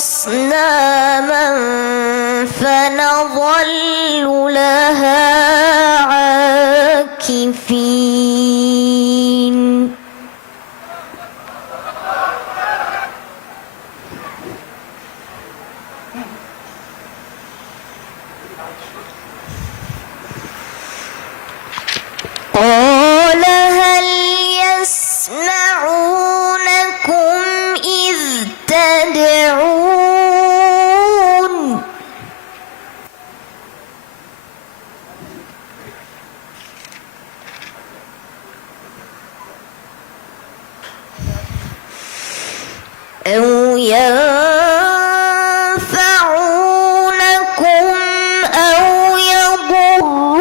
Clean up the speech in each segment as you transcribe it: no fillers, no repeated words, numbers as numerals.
أصناما فنظل لها عاكفين قال هل يسمعونكم إذ تدعون أو ينفعونكم أو يضرون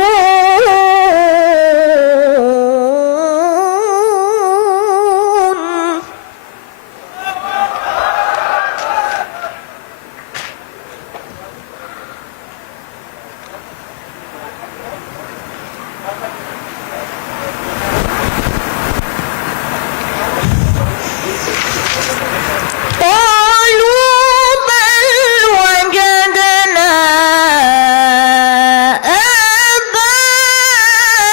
قالوا بل وجدنا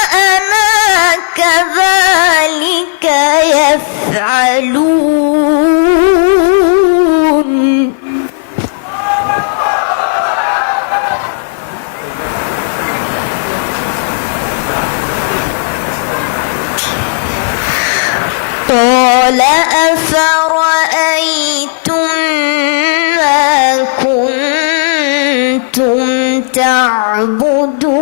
آباءنا كذلك يفعلون قال أفرأيتم ما كنتم تعبدون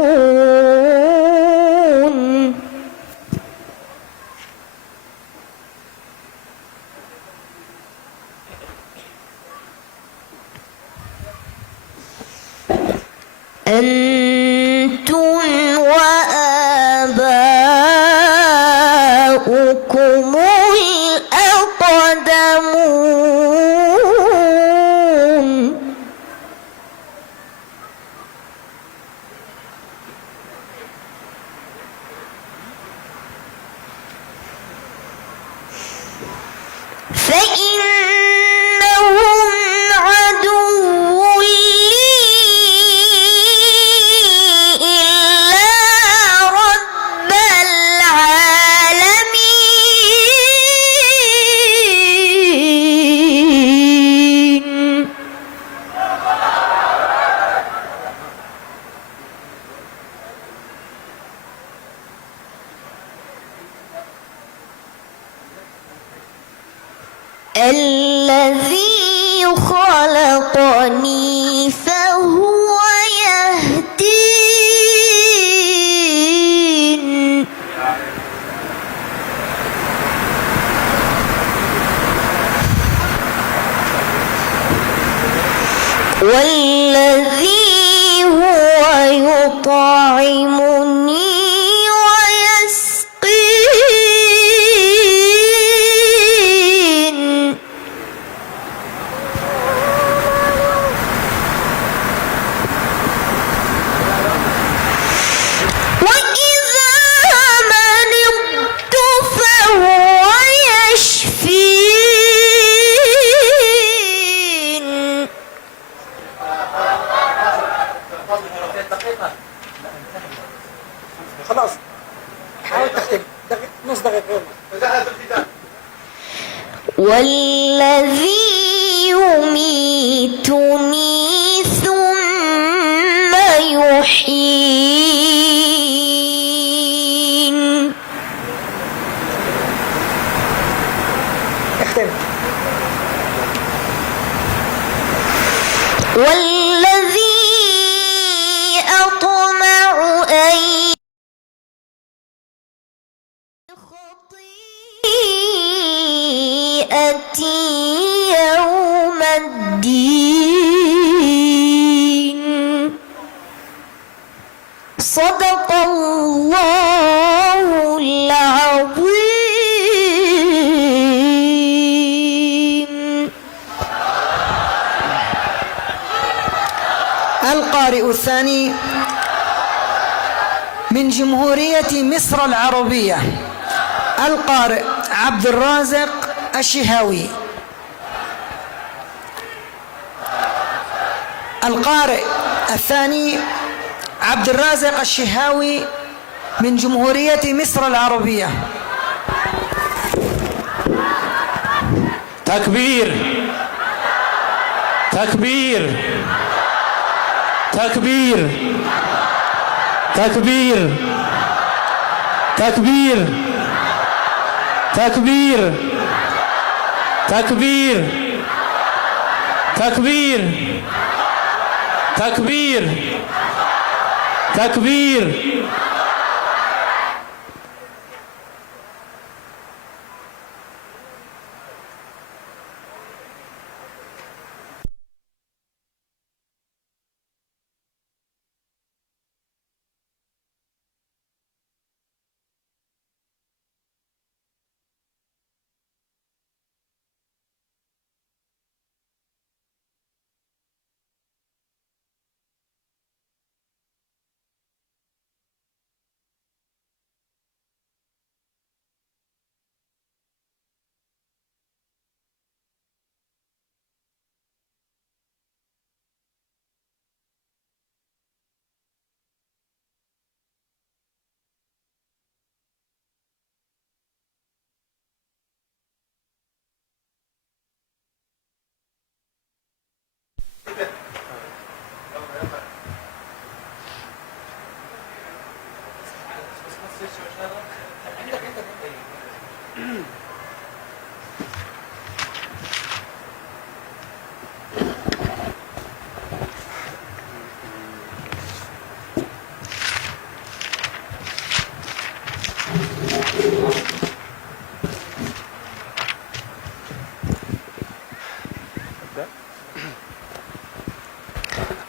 أنتم وآباؤكم الأقدمون فإنهم عدو لي إلا رب العالمين الذي خلقني فهو يهدين والذي هو يطعمني ويسقين وإذا مرضت فهو يشفين خلاص حاول تختم نص دقيقة. والذي يميتني ثم يحيين اختم. والذي أطمع أن خطيئتي يوم الدين صدق الله العظيم. القارئ الثاني من جمهورية مصر العربية القارئ عبد الرازق الشهاوي. القارئ الثاني عبد الرازق الشهاوي من جمهورية مصر العربية. تكبير تكبير تكبير تكبير تكبير تكبير تكبير تكبير تكبير تكبير.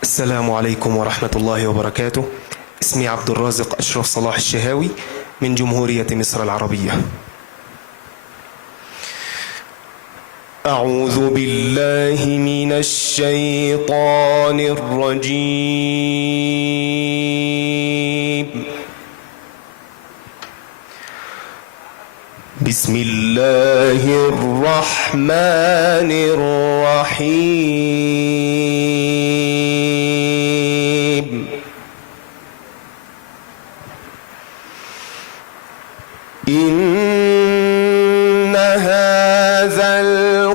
السلام عليكم ورحمة الله وبركاته. اسمي عبد الرازق أشرف صلاح الشهاوي من جمهورية مصر العربية. أعوذ بالله من الشيطان الرجيم. بسم الله الرحمن الرحيم. إن هذا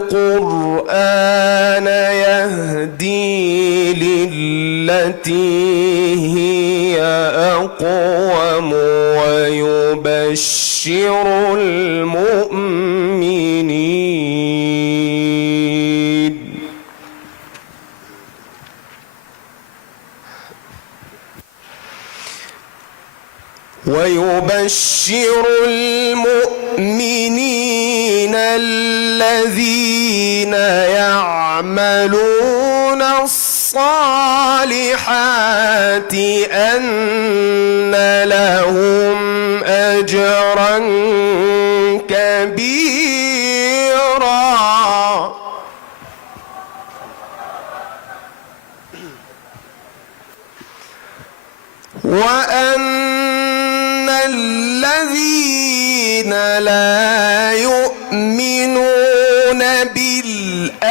القرآن يهدي للتي هي أقوم ويبشر المؤمنين الذين يعملون الصالحات أن لهم أجرا كبيرا. وأن الذين لا يؤمنون بالآخرة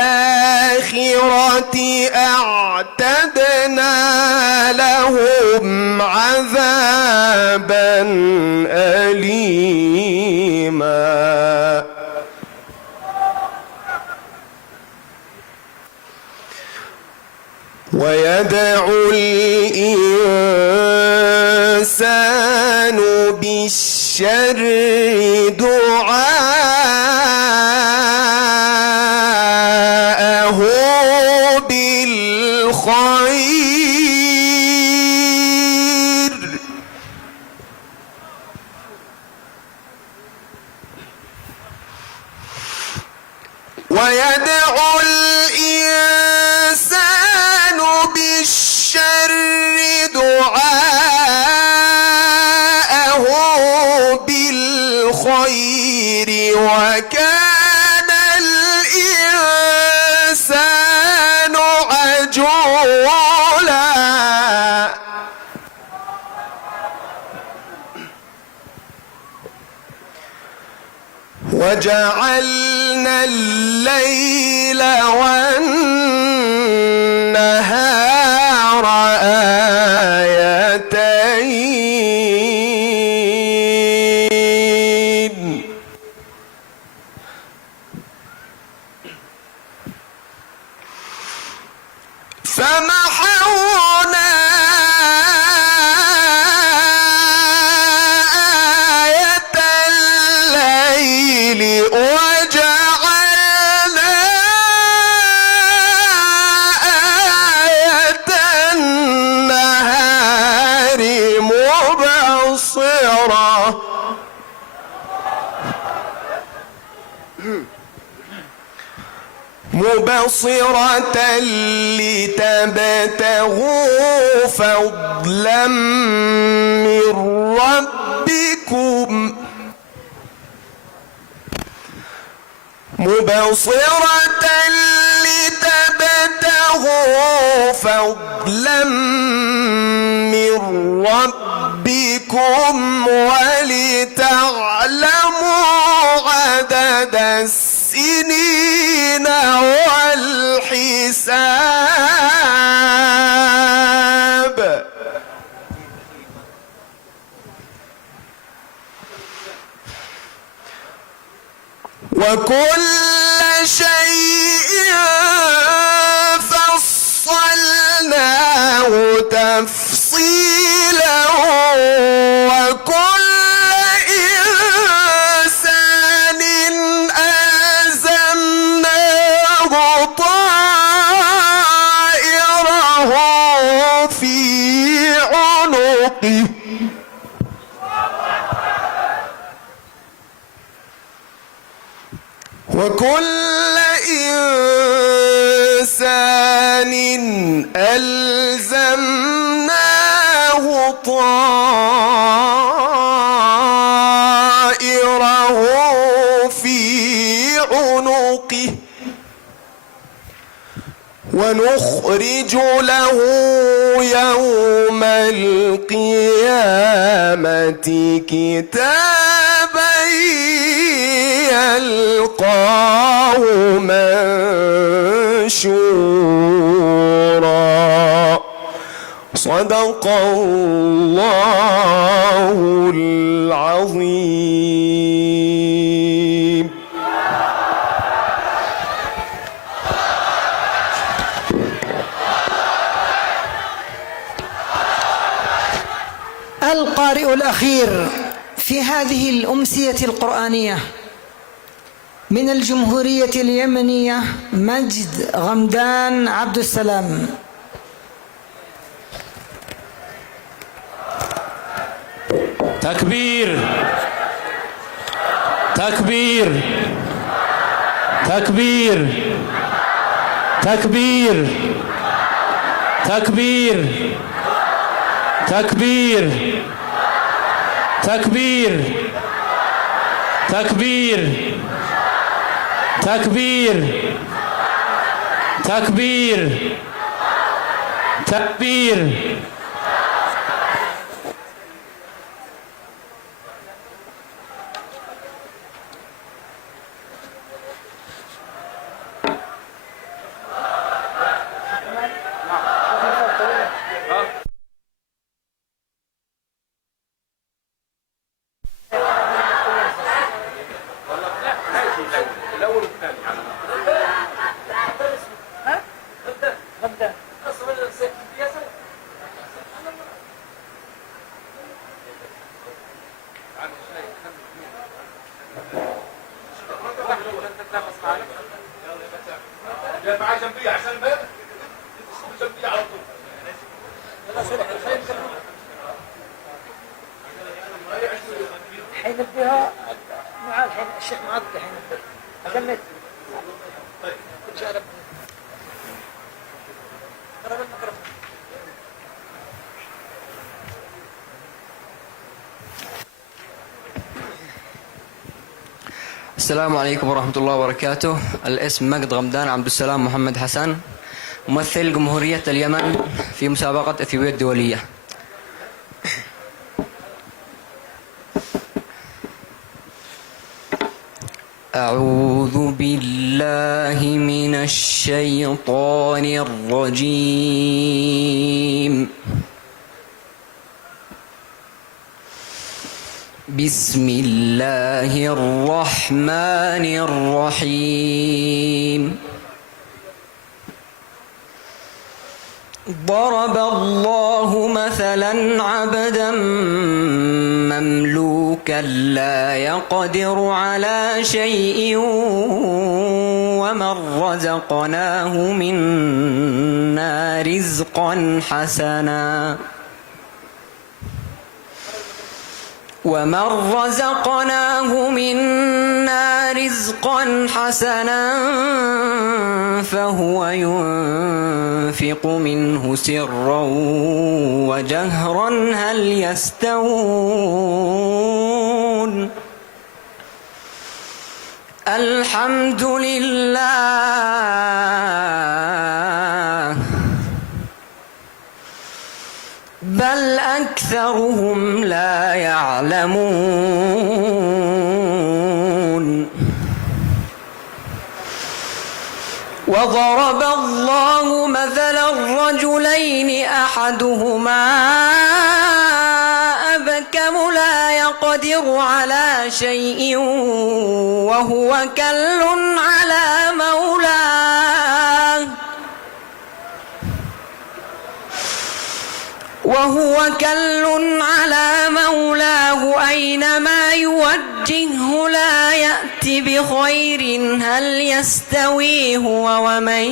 أعتدنا لهم عذابا أليما. ويدعو الإنسان بالشر دعاءه بالخير. ويدعو الإنسان بالشر دعاءه بالخير وكان الإنسان عجولا. وجعلنا الليل والنهار مبصرة لتبتغوا فضلا من ربكم مبصرة لتبتغوا فضلا من ربكم ولتعلموا عدد السنين والحساب وكل شيء فصلناه تفصيلا وكل إنسان ألزمناه طائره في عنقه وكل إنسان ألزمناه طائره في عنقه ونخرج له يوم القيامة كتابا يلقاه منشورا صدق الله العظيم. القارئ الأخير في هذه الأمسية القرآنية من الجمهورية اليمنية مجد غمدان عبد السلام. تكبير تكبير تكبير تكبير تكبير تكبير تكبير تكبير تكبير تكبير تكبير حينبهها مع الشيخ معاذ حينبه أجمد السلام عليكم ورحمة الله وبركاته. الاسم مجد غمدان عبد السلام محمد حسن، ممثل جمهورية اليمن في مسابقة اثيوبيا الدولية. أعوذ بالله من الشيطان الرجيم. بسم الله الرحمن الرحيم. ضرب الله مثلا عبدا مملوكا لا يقدر على شيء ومن رزقناه منا رزقا حسنا ومن رزقناه منا رزقا حسنا فهو ينفق منه سرا وجهرا هل يستوون الحمد لله بل أكثرهم لا يعلمون وضرب الله مثلا رجلين أحدهما أبكم لا يقدر على شيء وهو كل على مولاه أينما يوجهه لا يأتي بخير هل يستوي هو ومن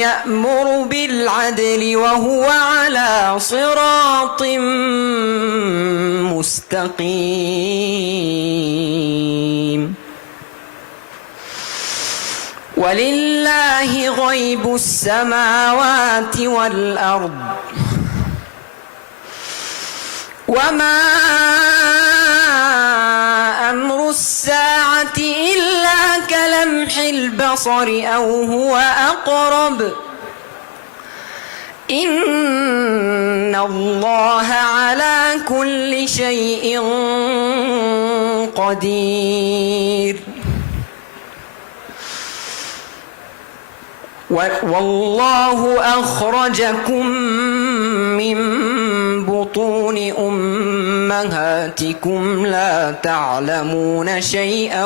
يأمر بالعدل وهو على صراط مستقيم ولله غيب السماوات والأرض وما أمر الساعة إلا كلمح البصر أو هو أقرب إن الله على كل شيء قدير والله أخرجكم من بطون أمهاتكم لا تعلمون شيئا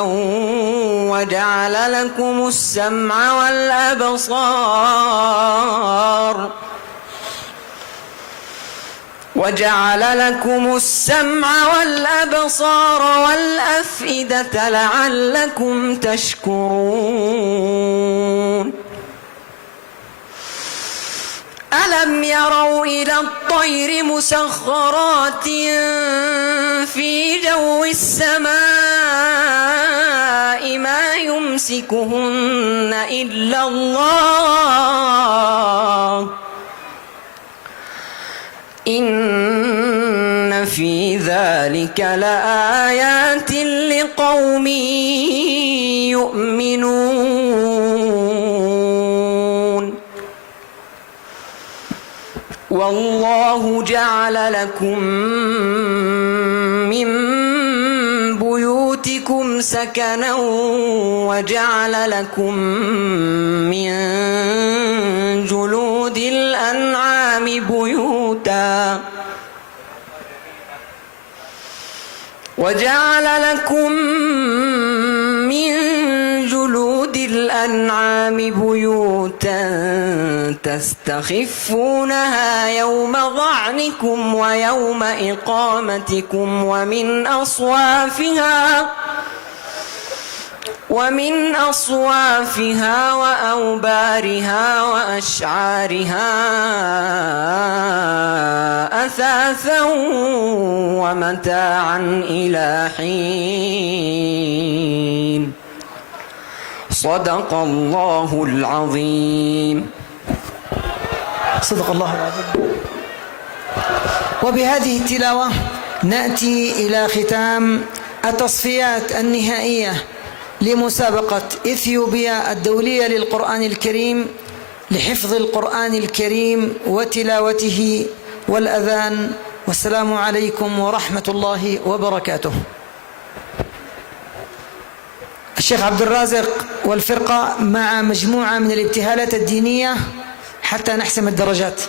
وجعل لكم السمع والأبصار والأفئدة لعلكم تشكرون ألم يروا إلى الطير مسخرات في جو السماء ما يمسكهن إلا الله إن في ذلك لآيات لقوم يؤمنون والله جعل لكم من بيوتكم سكنا وجعل لكم من جلود الأنعام بيوتا تستخفونها يوم ظعنكم ويوم إقامتكم ومن أصوافها وأوبارها وأشعارها أثاثا ومتاعا إلى حين صدق الله العظيم. صدق الله العظيم. وبهذه التلاوة نأتي إلى ختام التصفيات النهائية لمسابقة إثيوبيا الدولية للقرآن الكريم لحفظ القرآن الكريم وتلاوته والأذان. والسلام عليكم ورحمة الله وبركاته. الشيخ عبد الرازق والفرقة مع مجموعة من الابتهالات الدينية حتى نحسم الدرجات.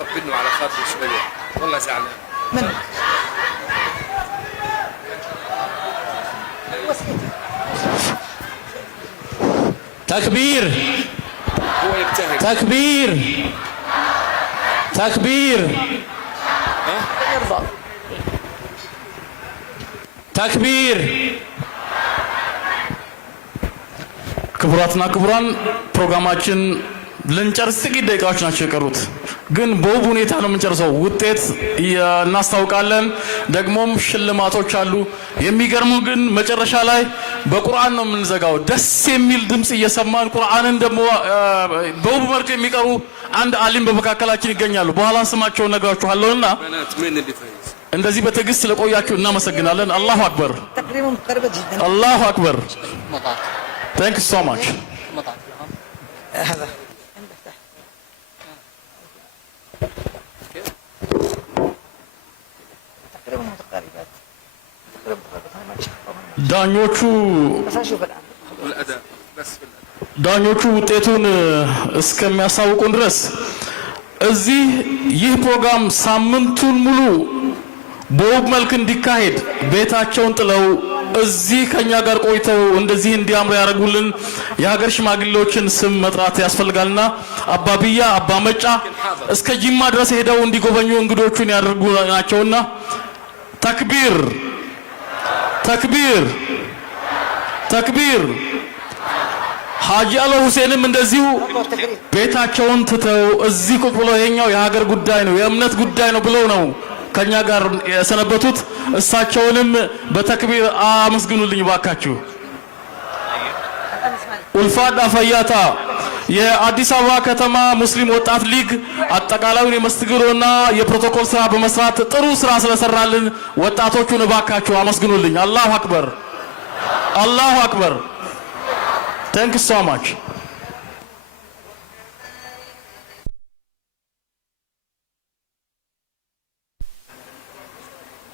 طبنوا على خاطر شوية والله زعلان من تكبير. هو يبتهل. تكبير تكبير تكبير ክቡራትና ክቡራን ፕሮግራማችን ልንጨርስ ጥቂት ደቂቃዎች ናቸው የቀሩት ግን በውብ ሁኔታ ነው የምንጨርሰው ውጤት እናስታውቃለን ደግሞም ሽልማቶች አሉ የሚገርሙ ግን መጨረሻ ላይ በቁርአን ነው የምንዘጋው ደስ የሚል ድምጽ እየሰማን ቁርአንን ደግሞ በውብ መልኩ የሚቀሩ አንድ አሊም በመካከላችን ይገኛሉ በኋላ ስማቸውን ነግራችኋለሁና እንደዚህ በትዕግስት ለቆያችሁ እናመሰግናለን አላሁ አክበር አላሁ አክበር Thank you so much. ዳኞቹ ውጤቱን እስከሚያሳውቁን ድረስ እዚህ ይህ ፕሮግራም ሳምንቱን ሙሉ በውብ መልክ እንዲካሄድ ቤታቸውን ጥለው እዚህ ከኛ ጋር ቆይተው እንደዚህ እንዲያምሩ ያደርጉልን የሀገር ሽማግሌዎችን ስም መጥራት ያስፈልጋልና አባብያ አባመጫ እስከ ጂማ ድረስ ሄደው እንዲጎበኙ እንግዶቹን ያደርጉ ናቸውና ተክቢር ተክቢር ተክቢር ሐጂ አለ ሁሴንም እንደዚሁ ቤታቸውን ትተው እዚህ ቁጭ ብለው የኛው የሀገር ጉዳይ ነው የእምነት ጉዳይ ነው ብለው ነው ከኛ ጋር የሰነበቱት እሳቸውንም በተክቢር አመስግኑልኝ ባካችሁ ኡልፋድ አፈያታ የአዲስ አበባ ከተማ ሙስሊም ወጣት ሊግ አጠቃላዩን የመስተንግዶና የፕሮቶኮል ስራ በመስራት ጥሩ ስራ ስለሰራልን ወጣቶቹን ባካችሁ አመስግኑልኝ አላሁ አክበር አላሁ አክበር Thank you so much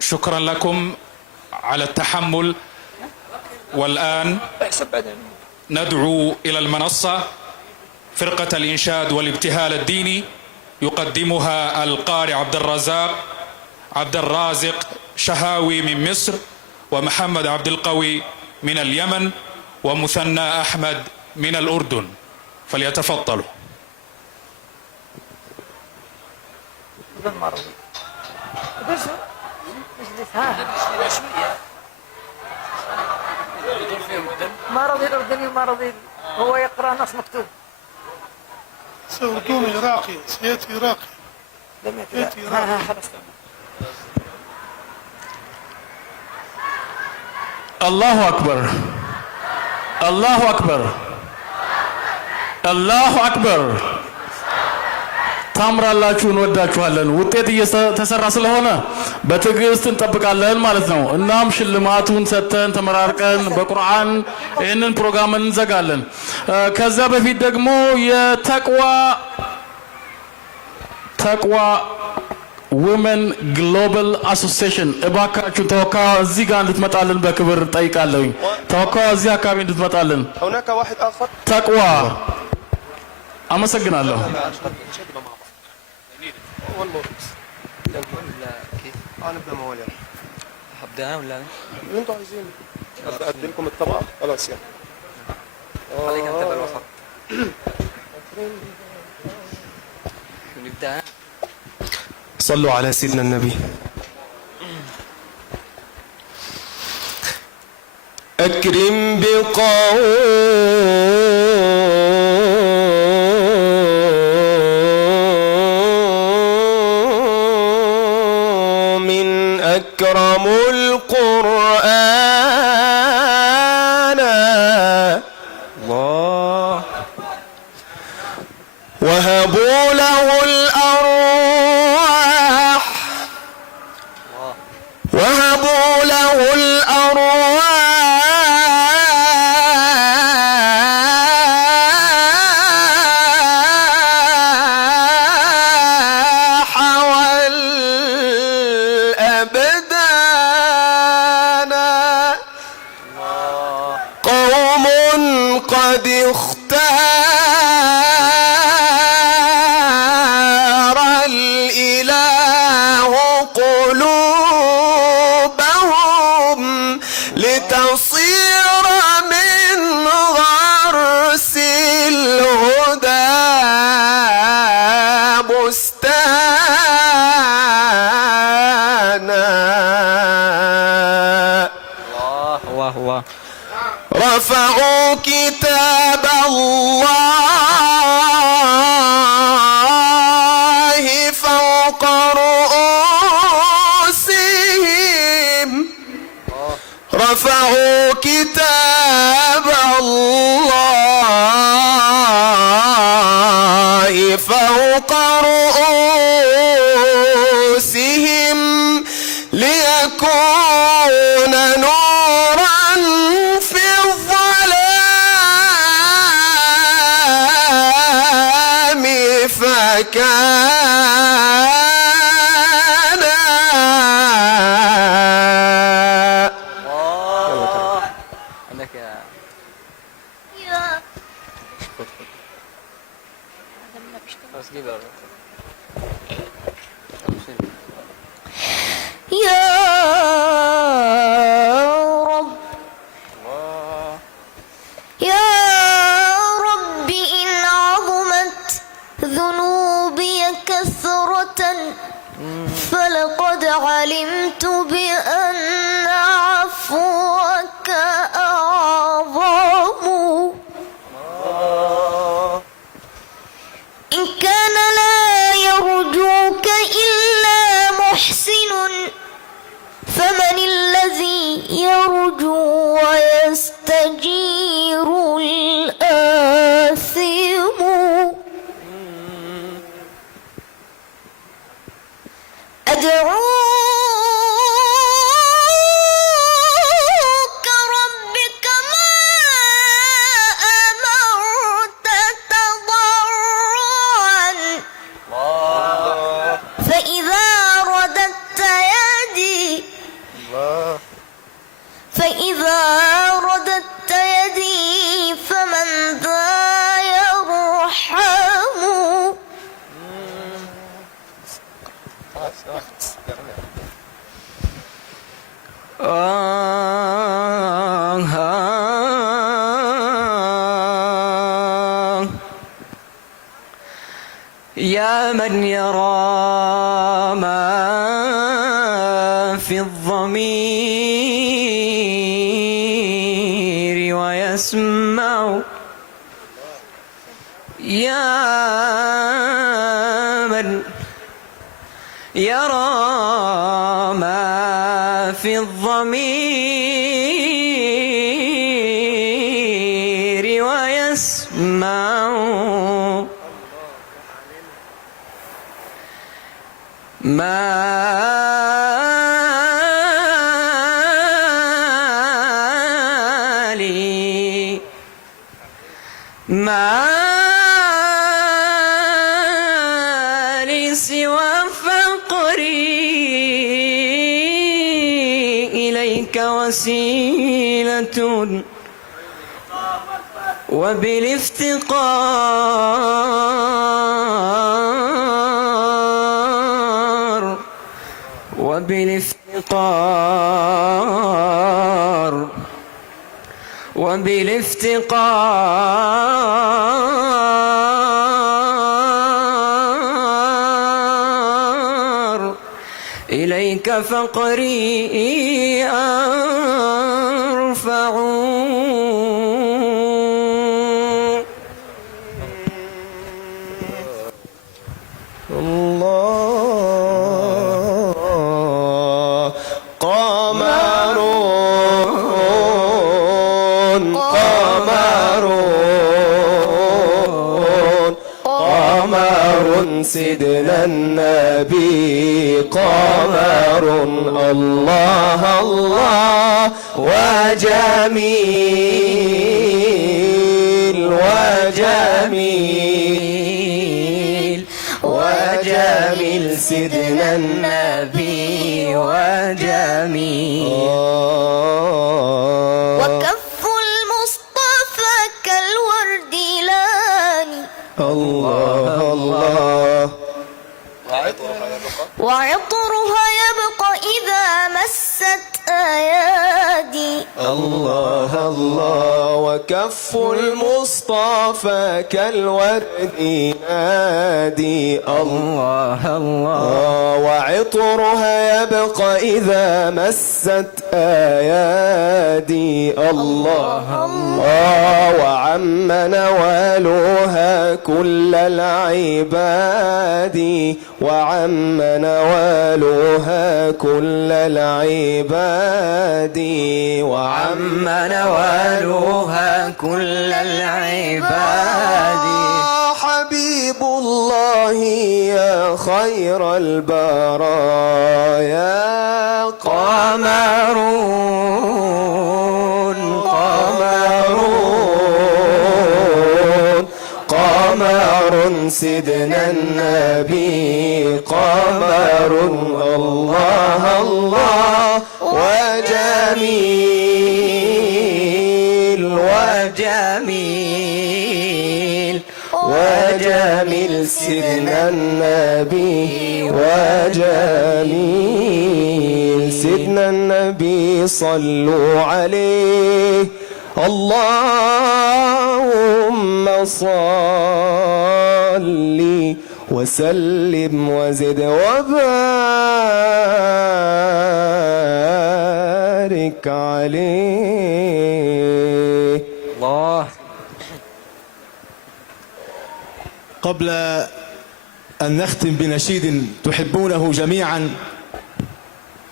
شكرا لكم على التحمل والآن ندعو إلى المنصة فرقة الإنشاد والابتهال الديني يقدمها القارئ عبد الرازق شهاوي من مصر ومحمد عبد القوي من اليمن ومثنى أحمد من الأردن فليتفضلوا ما رضي الأردني وما رضي هو يقرأ نص مكتوب أردني عراقي سياتي عراقي سياتي عراقي الله أكبر الله أكبر الله أكبر ታምራላችሁ እንወዳችኋለን ውጤት እየተሰራ ስለሆነ በትዕግስት እንጠብቃለን ማለት ነው እናም ሽልማቱን ሰተን ተመራርቀን በቁርአን ይሄንን ፕሮግራም እንዘጋለን ከዛ በፊት ደግሞ የተቅዋ Women Global Association እባካችሁ ተወካዩ እዚህ ጋር እንድትመጣልን በክብር ጠይቃለሁ ተወካዩ እዚህ አካባቢ እንድትመጣልን هناك واحد آخر ተቅዋ አመሰግናለሁ نبدأ موالي هبدا انا ولا اللي انتوا عايزينه أقدم لكم الطبقة خلاص يعني خليك انت بالوسط نبدا صلوا على سيدنا النبي أكرم بقوم أكرم القرآن الله وهبوا له الأرواح وهبوا له الأرواح والأبدان قوم قد اختار الإله قلوبهم لتصير من غرس الهدى كتاب الله فوق رؤوسهم رفعوا كتاب الله فوق رؤوسهم ليكون نورا في الظلام فكان عندك يا خلاص جيبها. يا رب يا رب إن عظمت ذنوبي كثرة فلقد علمت بأن عفوك أعظم. إن كان لا يرجوك إلا محسن فمن الذي يرجو ويستجير الآثم. أدعوك رب كما أمرت تضرعا فإذا رددت يدي فمن ذا يرحم. يا من يرى ما في الضمير ويسمع، يا من يرى ما في الضمير ويسمع، ما لي سوى فقري إليك وسيلة وبالافتقار إليك فقري أرفع. الله قمر سيدنا النبي قمر الله الله وجميل وجميل وجميل سيدنا النبي وجميل. وكف المصطفى كالورد لاني الله الله وعطرها يبقى إذا مست أيادي. الله الله وكف المصطفى كالورد ينادي الله الله، وعطرها يبقى إذا مست أيادي الله الله، وعم نوالها كل العباد، وعم نوالها كل العباد، وعم نوالها كل العباد. حبيب الله يا خير البرايا، قمرون قمرون قمر سيدنا النبي، قمر الله الله، وجميل وجميل وجميل سيدنا النبي، وجميل سيدنا النبي، صلوا عليه اللهم صل وسلم وزد وبارك عليه. الله. قبل أن نختم بنشيد تحبونه جميعا،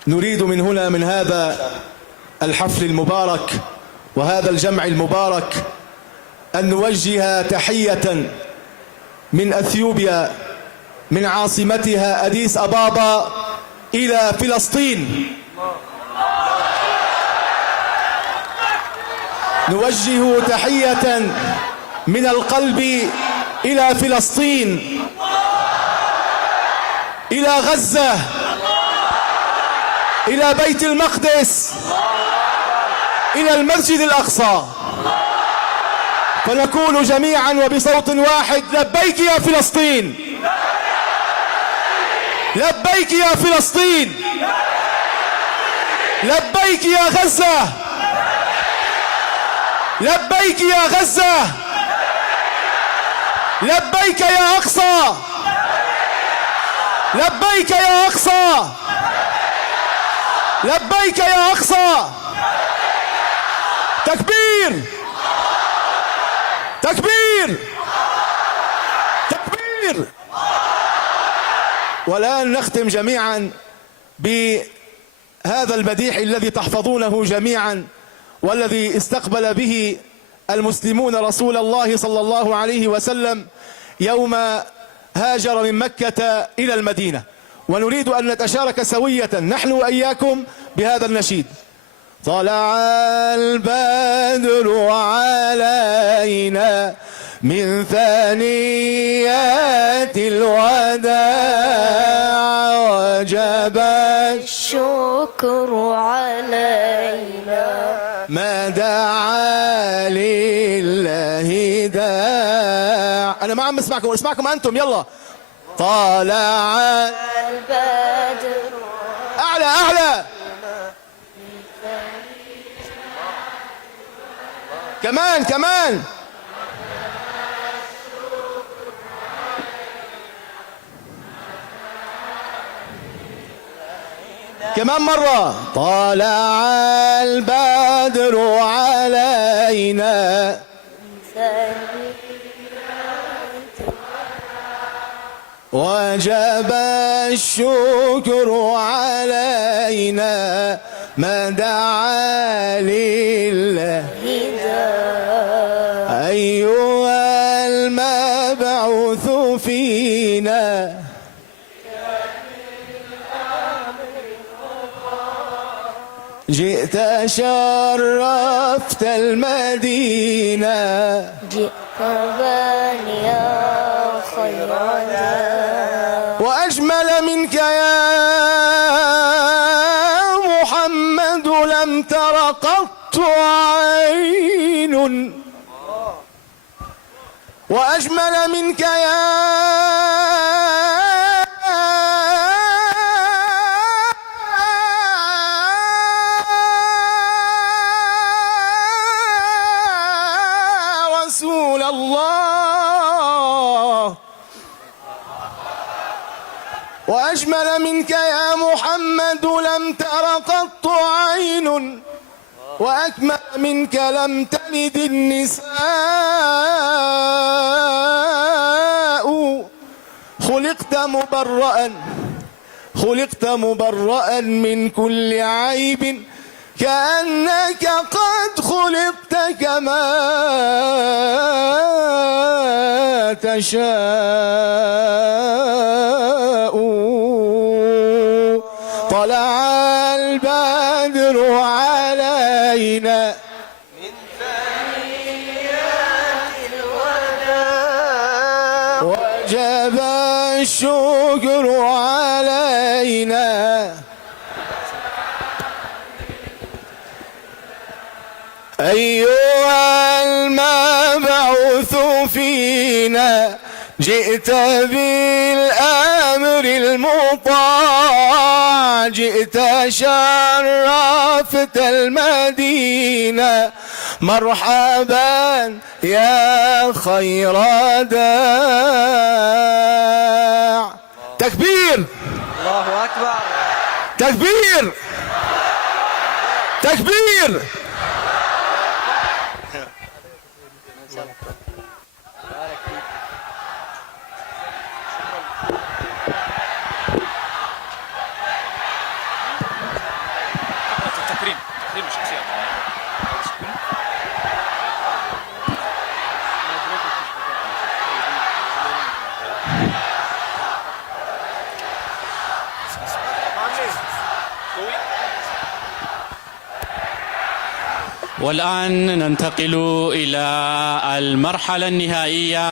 نريد من هنا من هذا الحفل المبارك وهذا الجمع المبارك أن نوجه تحية من أثيوبيا، من عاصمتها أديس أبابا إلى فلسطين. نوجه تحية من القلب إلى فلسطين، إلى غزة، إلى بيت المقدس، إلى المسجد الأقصى، فنقول جميعا وبصوت واحد: لبيك يا فلسطين، لبيك يا فلسطين، لبيك يا غزة، لبيك يا غزة، لبيك يا أقصى، لبيك يا أقصى، لبيك يا أقصى. تكبير تكبير تكبير. والآن نختم جميعا بهذا المديح الذي تحفظونه جميعا، والذي استقبل به المسلمون رسول الله صلى الله عليه وسلم يوم هاجر من مكة إلى المدينة. ونريد أن نتشارك سوية نحن وإياكم بهذا النشيد: طلع البدر علينا من ثنيات الوداع، وجب الشكر علينا ما دعا لله داع. أنا ما عم اسمعكم، اسمعكم أنتم. يلا. طلع البدر. أعلى أعلى. كمان كمان. كمان مرة. طلع البدر علينا وجب الشكر علينا ما دعا لله أيها المبعوث فينا جئت شرفت المدينة جئت بانيا خير دار وأجمل منك يا محمد لم تر قط عين وأجمل منك يا رسول الله، وأجمل منك يا محمد لم تر قط عين، وأكمل منك لم تلد النساء. خلقت مبرأ من كل عيب، كأنك قد خلقت كما تشاء. طلع البدر علينا من ثنيات الوداع، وجب الشكر علينا. أيها المبعوث فينا، جئت بالأمر المطاع، جئت شرفت المدينة، مرحبا يا خير داع. تكبير، الله أكبر، تكبير، تكبير. تكريم الشخصيات. والآن ننتقل إلى المرحلة النهائية،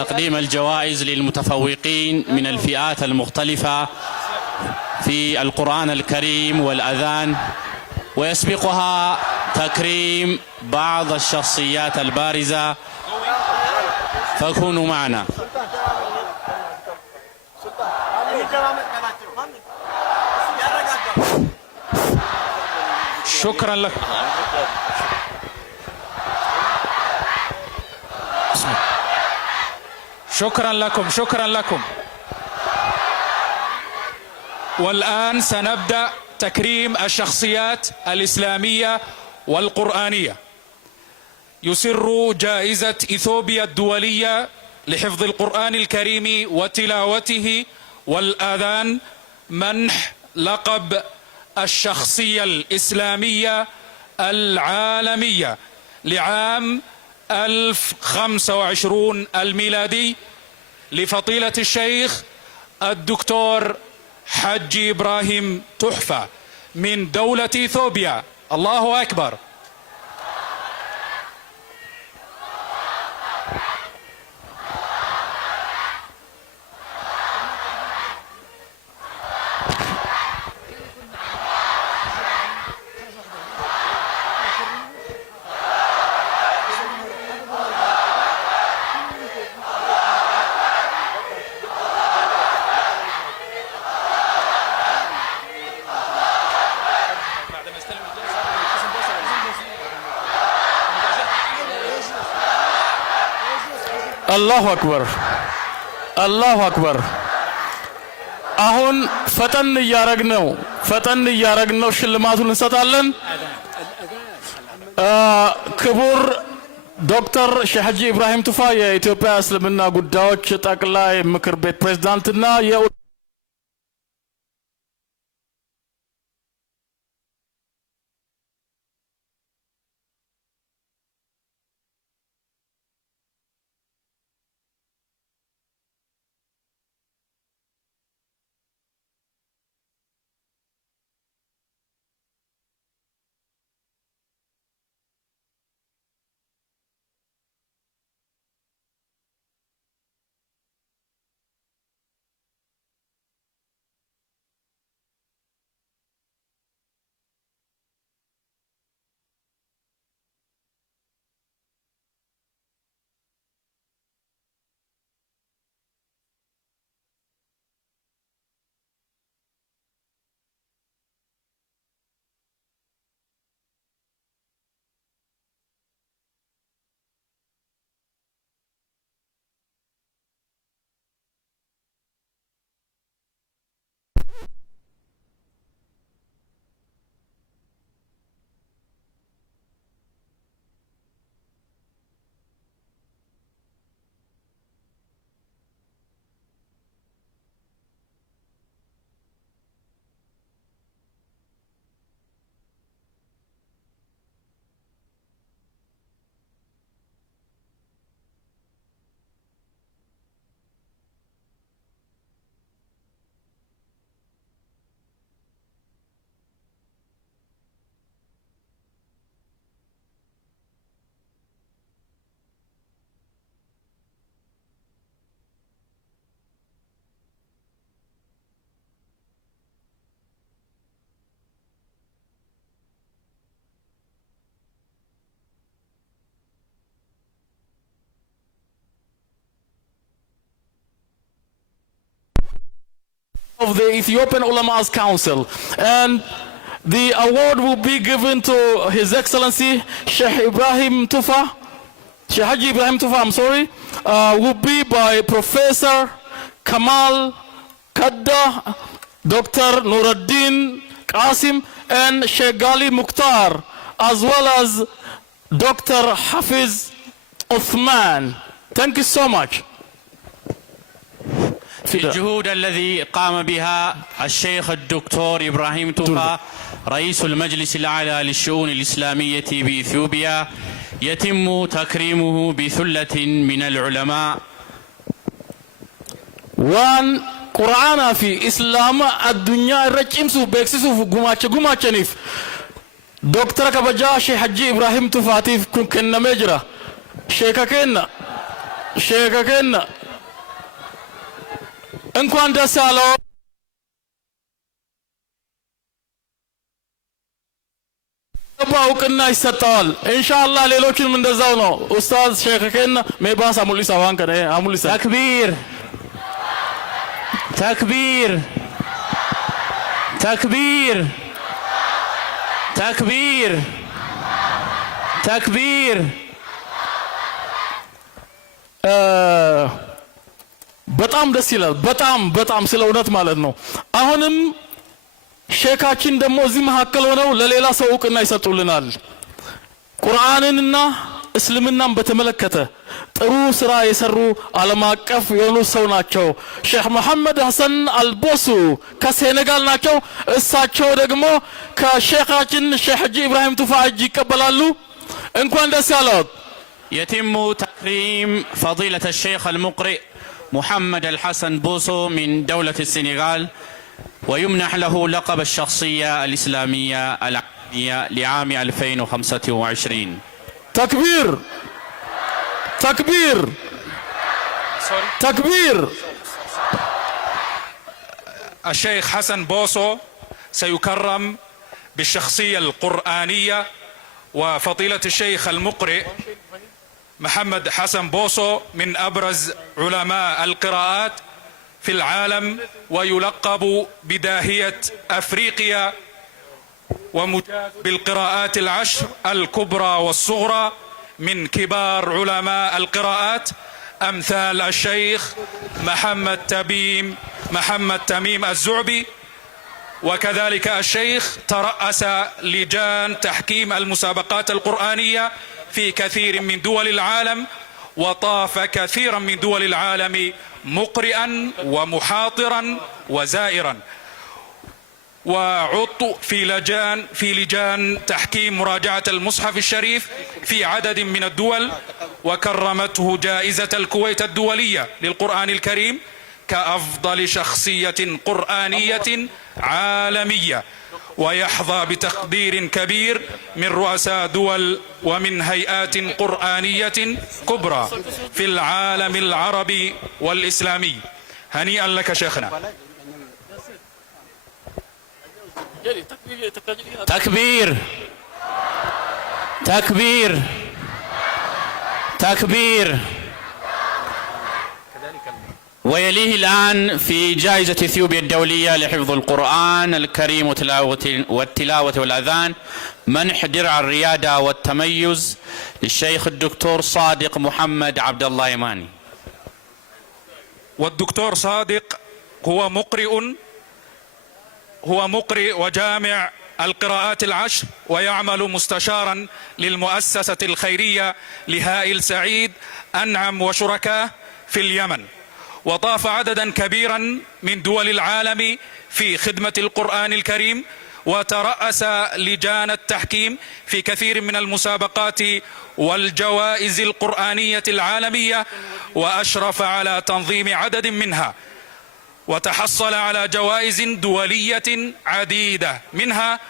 تقديم الجوائز للمتفوقين من الفئات المختلفة في القرآن الكريم والأذان، ويسبقها تكريم بعض الشخصيات البارزة، فكونوا معنا. شكرا لك. شكرا لكم، شكرا لكم. والآن سنبدأ تكريم الشخصيات الإسلامية والقرآنية. يسر جائزة إثيوبيا الدولية لحفظ القرآن الكريم وتلاوته والآذان منح لقب الشخصية الإسلامية العالمية لعام 1025 الميلادي لفضيلة الشيخ الدكتور حج إبراهيم تحفة من دولة إثيوبيا. الله أكبر. አላሁ አክበር፣ አላሁ አክበር። አሁን ፈጠን እያረግነው ሽልማቱን እንሰጣለን። ክቡር ዶክተር ሼህ ሐጂ ኢብራሂም ቱፋ የኢትዮጵያ እስልምና ጉዳዮች ጠቅላይ ምክር ቤት ፕሬዝዳንትና of the Ethiopian Ulama's Council. And the award will be given to His Excellency Sheikh Ibrahim Tufa, Sheikh Haji Ibrahim Tufa, I'm sorry, will be by Professor Kamal Kadda, Dr. Nuruddin Qasim, and Sheikh Gali Mukhtar, as well as Dr. Hafiz Uthman. Thank you so much. في الجهود الذي قام بها الشيخ الدكتور إبراهيم توفى رئيس المجلس الأعلى للشؤون الإسلامية بإثيوبيا يتم تكريمه بثلة من العلماء. وان قرآن في إسلام الدنيا رجيم سوف بيكسسوف قماتش نيف دكتور كبجا شيخ حجي إبراهيم توفاتيف كنا مجرى شيخا كنا እንኳን ደስ ያለው እውቅና ይሰጠዋል ኢንሻአላህ ሌሎችንም እንደዛው ነው ኡስታዝ ሼክከና ሜባስ አሙሊሳ ዋንከ አሙሊሳ ተክቢር ተክቢር ተክቢር ተክቢር ተክቢር በጣም ደስ ይላል በጣም ስለ እውነት ማለት ነው አሁንም ሼካችን ደግሞ እዚህ መሐከል ሆነው ለሌላ ሰው እውቅና ይሰጡልናል ቁርአንንና እስልምናን በተመለከተ ጥሩ ስራ የሰሩ ዓለም አቀፍ የሆኑ ሰው ናቸው ሼክ መሐመድ ሐሰን አልቦሱ ከሴኔጋል ናቸው እሳቸው ደግሞ ከሼካችን ሼክ ሐጂ ኢብራሂም ቱፋ እጅ ይቀበላሉ እንኳን ደስ ያለው يتم تكريم فضيلة الشيخ المقرئ محمد الحسن بوسو من دولة السنغال ويمنح له لقب الشخصية الإسلامية العالمية لعام 2025. تكبير تكبير تكبير. الشيخ حسن بوسو سيكرم بالشخصية القرآنية وفضيلة الشيخ المقرئ محمد حسن بوسو من أبرز علماء القراءات في العالم ويلقب بداهية أفريقيا ومجاز بالقراءات العشر الكبرى والصغرى من كبار علماء القراءات أمثال الشيخ محمد تميم الزعبي وكذلك الشيخ ترأس لجان تحكيم المسابقات القرآنية في كثير من دول العالم وطاف كثيرا من دول العالم مقرئا ومحاضرا وزائرا وعضو في لجان تحكيم مراجعة المصحف الشريف في عدد من الدول وكرمته جائزة الكويت الدولية للقرآن الكريم كأفضل شخصية قرآنية عالمية ويحظى بتقدير كبير من رؤساء دول ومن هيئات قرآنية كبرى في العالم العربي والإسلامي. هنيئا لك شيخنا. تكبير تكبير تكبير. ويليه الآن في جائزة إثيوبيا الدولية لحفظ القرآن الكريم والتلاوة والأذان منح درع الريادة والتميز للشيخ الدكتور صادق محمد عبد الله يماني. والدكتور صادق هو مقرئ وجامع القراءات العشر ويعمل مستشارا للمؤسسة الخيرية لهائل سعيد أنعم وشركاه في اليمن وطاف عددا كبيرا من دول العالم في خدمة القرآن الكريم وترأس لجان التحكيم في كثير من المسابقات والجوائز القرآنية العالمية وأشرف على تنظيم عدد منها وتحصل على جوائز دولية عديدة منها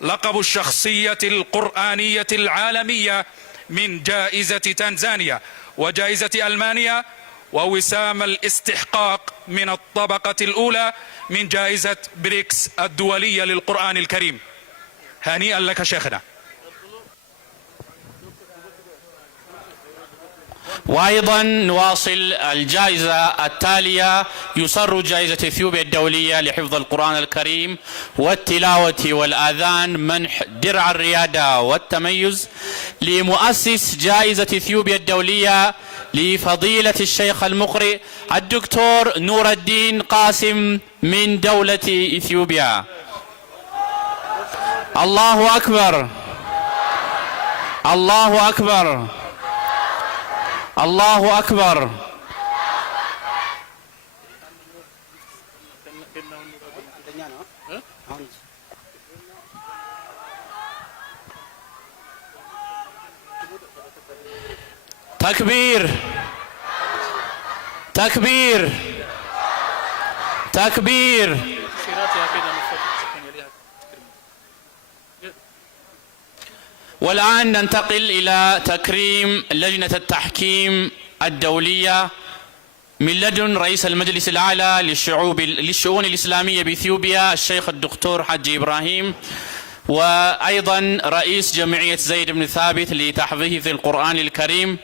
لقب الشخصية القرآنية العالمية من جائزة تنزانيا وجائزة ألمانيا ووسام الاستحقاق من الطبقة الأولى من جائزة بريكس الدولية للقرآن الكريم. هنيئا لك شيخنا. وأيضا نواصل الجائزة التالية. يسر جائزة إثيوبيا الدولية لحفظ القرآن الكريم والتلاوة والآذان منح درع الريادة والتميز لمؤسس جائزة إثيوبيا الدولية لفضيلة الشيخ المقرئ الدكتور نور الدين قاسم من دولة إثيوبيا. الله أكبر، الله أكبر، الله أكبر. تكبير، تكبير، تكبير. والآن ننتقل إلى تكريم لجنة التحكيم الدولية من لدن رئيس المجلس الأعلى للشؤون الإسلامية بإثيوبيا الشيخ الدكتور حج إبراهيم، وأيضا رئيس جمعية زيد بن ثابت لتحفيظ القرآن الكريم،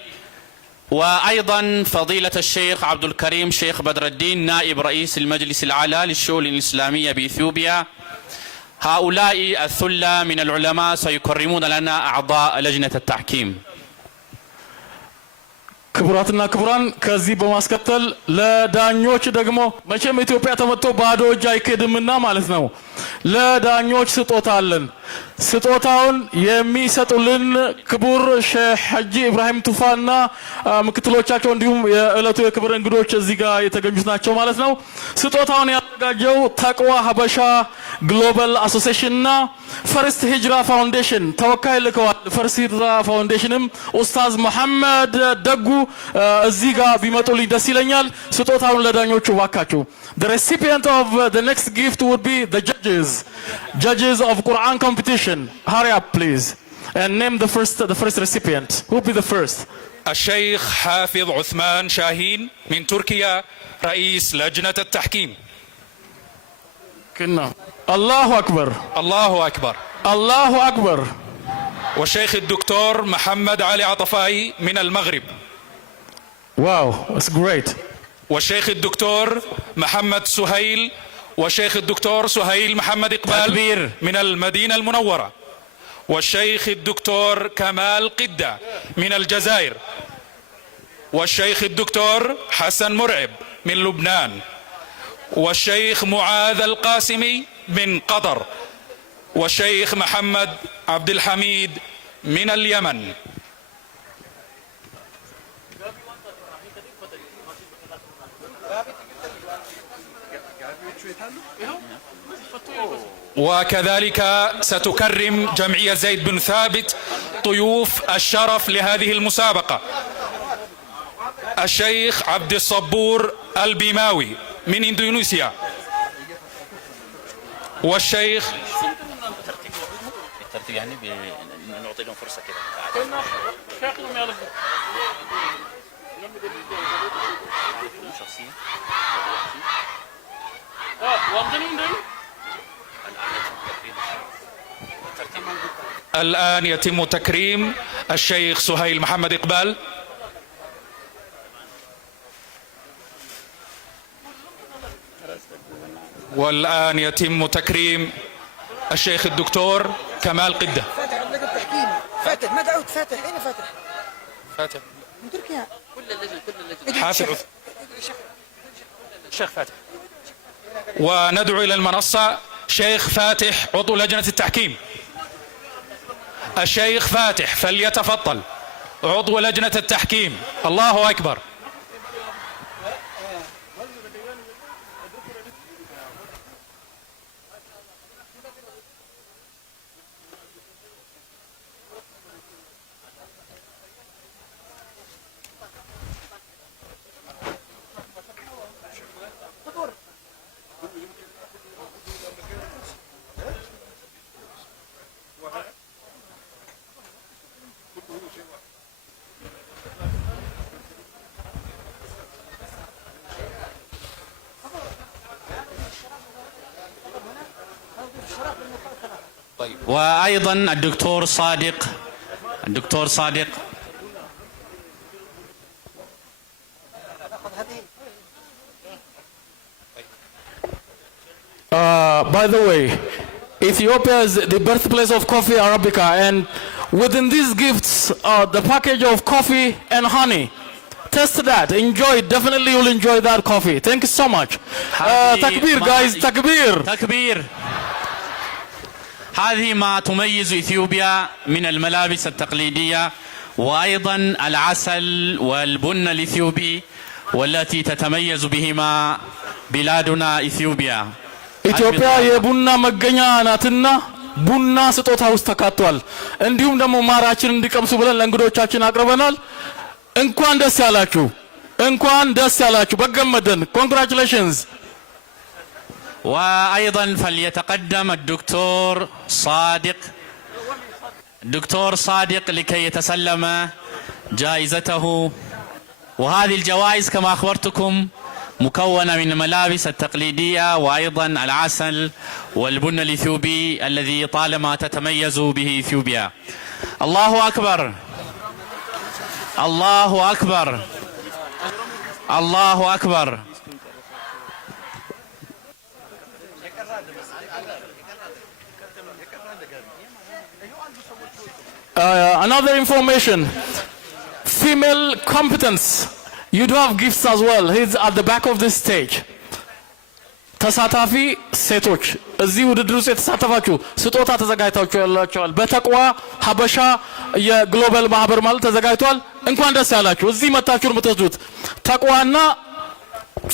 وأيضا فضيلة الشيخ عبد الكريم شيخ بدر الدين نائب رئيس المجلس الأعلى للشؤون الإسلامية بإثيوبيا. هؤلاء الثلة من العلماء سيكرمون لنا أعضاء لجنة التحكيم. ክቡራትና ክቡራን ከዚህ በማስከተል ለዳኞች ደግሞ መቼም ኢትዮጵያ ተመጥቶ ባዶ እጅ አይኬድምና ማለት ነው ለዳኞች ስጦታ አለን። ስጦታውን የሚሰጡልን ክቡር ሼህ ሐጂ ኢብራሂም ቱፋና ምክትሎቻቸው እንዲሁም የዕለቱ የክብር እንግዶች እዚህ ጋር የተገኙት ናቸው ማለት ነው። ስጦታውን ያዘጋጀው ተቅዋ ሀበሻ ግሎባል አሶሲዬሽንና ፈርስት ሂጅራ ፋውንዴሽን ተወካይ ልከዋል። ፈርስት ሂጅራ ፋውንዴሽንም ኡስታዝ መሐመድ ደጉ እዚህ ጋር ቢመጡልኝ ደስ ይለኛል። ስጦታውን ለዳኞቹ ባካችሁ። The recipient of the next gift would be the judges of Quran competition. Hurry up please and name the first recipient. Who will be the first? الشيخ حافظ عثمان شاهين من تركيا رئيس لجنة التحكيم. كنا الله أكبر، الله أكبر، الله أكبر. والشيخ الدكتور محمد علي عطفائي من المغرب. Wow, that's great. والشيخ الدكتور محمد سهيل والشيخ الدكتور سهيل محمد إقبال من المدينة المنورة. والشيخ الدكتور كمال قدة من الجزائر. والشيخ الدكتور حسن مرعب من لبنان. والشيخ معاذ القاسمي من قطر. والشيخ محمد عبد الحميد من اليمن. وكذلك ستكرم جمعية زيد بن ثابت ضيوف الشرف لهذه المسابقة الشيخ عبد الصبور البيماوي من إندونيسيا. والشيخ يعني نعطي لهم فرصة كده. الآن يتم تكريم الشيخ سهيل محمد إقبال. والآن يتم تكريم الشيخ الدكتور كمال قدة. فاتح مدعوت فاتح. أين فاتح؟ فاتح من تركيا. كل اللجنة حافظ الشيخ فاتح. وندعو إلى المنصة شيخ فاتح عضو لجنة التحكيم. الشيخ فاتح فليتفضل عضو لجنة التحكيم. الله أكبر. وأيضا الدكتور صادق by the way, Ethiopia is the birthplace of coffee Arabica, and within these gifts are the package of coffee and honey. Test that, enjoy it, definitely you'll enjoy that coffee. Thank you so much. Takbir guys, takbir. تكبير. هذه ما تميز إثيوبيا من الملابس التقليدية وأيضا العسل والبن الإثيوبي والتي تتميز بهما بلادنا إثيوبيا. ኢትዮጵያ የቡና መገኛ ናትና ቡና ስጦታ ውስጥ ተካቷል። እንዲሁም ደግሞ ማራችን እንዲቀምሱ ብለን ለእንግዶቻችን አቅርበናል። እንኳን ደስ ያላችሁ፣ እንኳን ደስ ያላችሁ በገመደን ኮንግራቹሌሽንስ። وأيضا فليتقدم الدكتور صادق لكي يتسلم جائزته. وهذه الجوائز كما أخبرتكم مكونة من الملابس التقليدية وأيضا العسل والبن الإثيوبي الذي طالما تتميز به إثيوبيا. الله أكبر، الله أكبر، الله أكبر. Another information, female competence. You do have gifts as well. He's at the back of this stage. ተሳታፊ ሴቶች እዚህ ውድድር ውስጥ የተሳተፋችሁ ስጦታ ተዘጋጅታችኋል። በተቅዋ ሀበሻ የግሎባል ማህበር ማለት ተዘጋጅቷል። እንኳን ደስ ያላችሁ። እዚህ መታችሁ የምትወስዱት ተቅዋና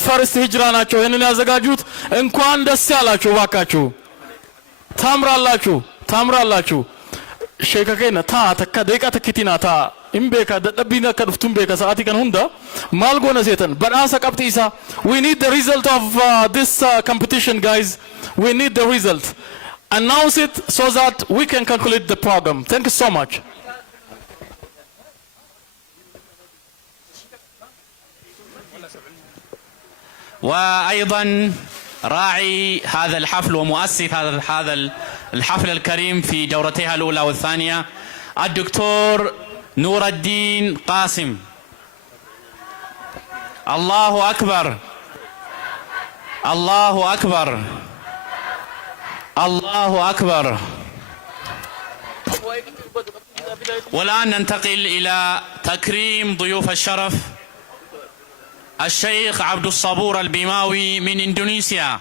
ፈርስት ሂጅራ ናቸው ይሄንን ያዘጋጁት። እንኳን ደስ ያላችሁ ባካችሁ። ታምራላችሁ፣ ታምራላችሁ። ሼከከና ታ ተካ ደቂቃ ተኪቲና ታ imbeka dadabina kaduftum beka saati kan hunda mal gona setan badasa qabtisa. We need the result of this competition guys. We need the result. Announce it so that we can calculate the program. Thank you so much. وأيضا راعي هذا الحفل ومؤسس هذا الحفل الكريم في دورتيها الأولى والثانية الدكتور نور الدين قاسم. الله أكبر، الله أكبر، الله أكبر. والآن ننتقل إلى تكريم ضيوف الشرف الشيخ عبد الصبور البيماوي من إندونيسيا.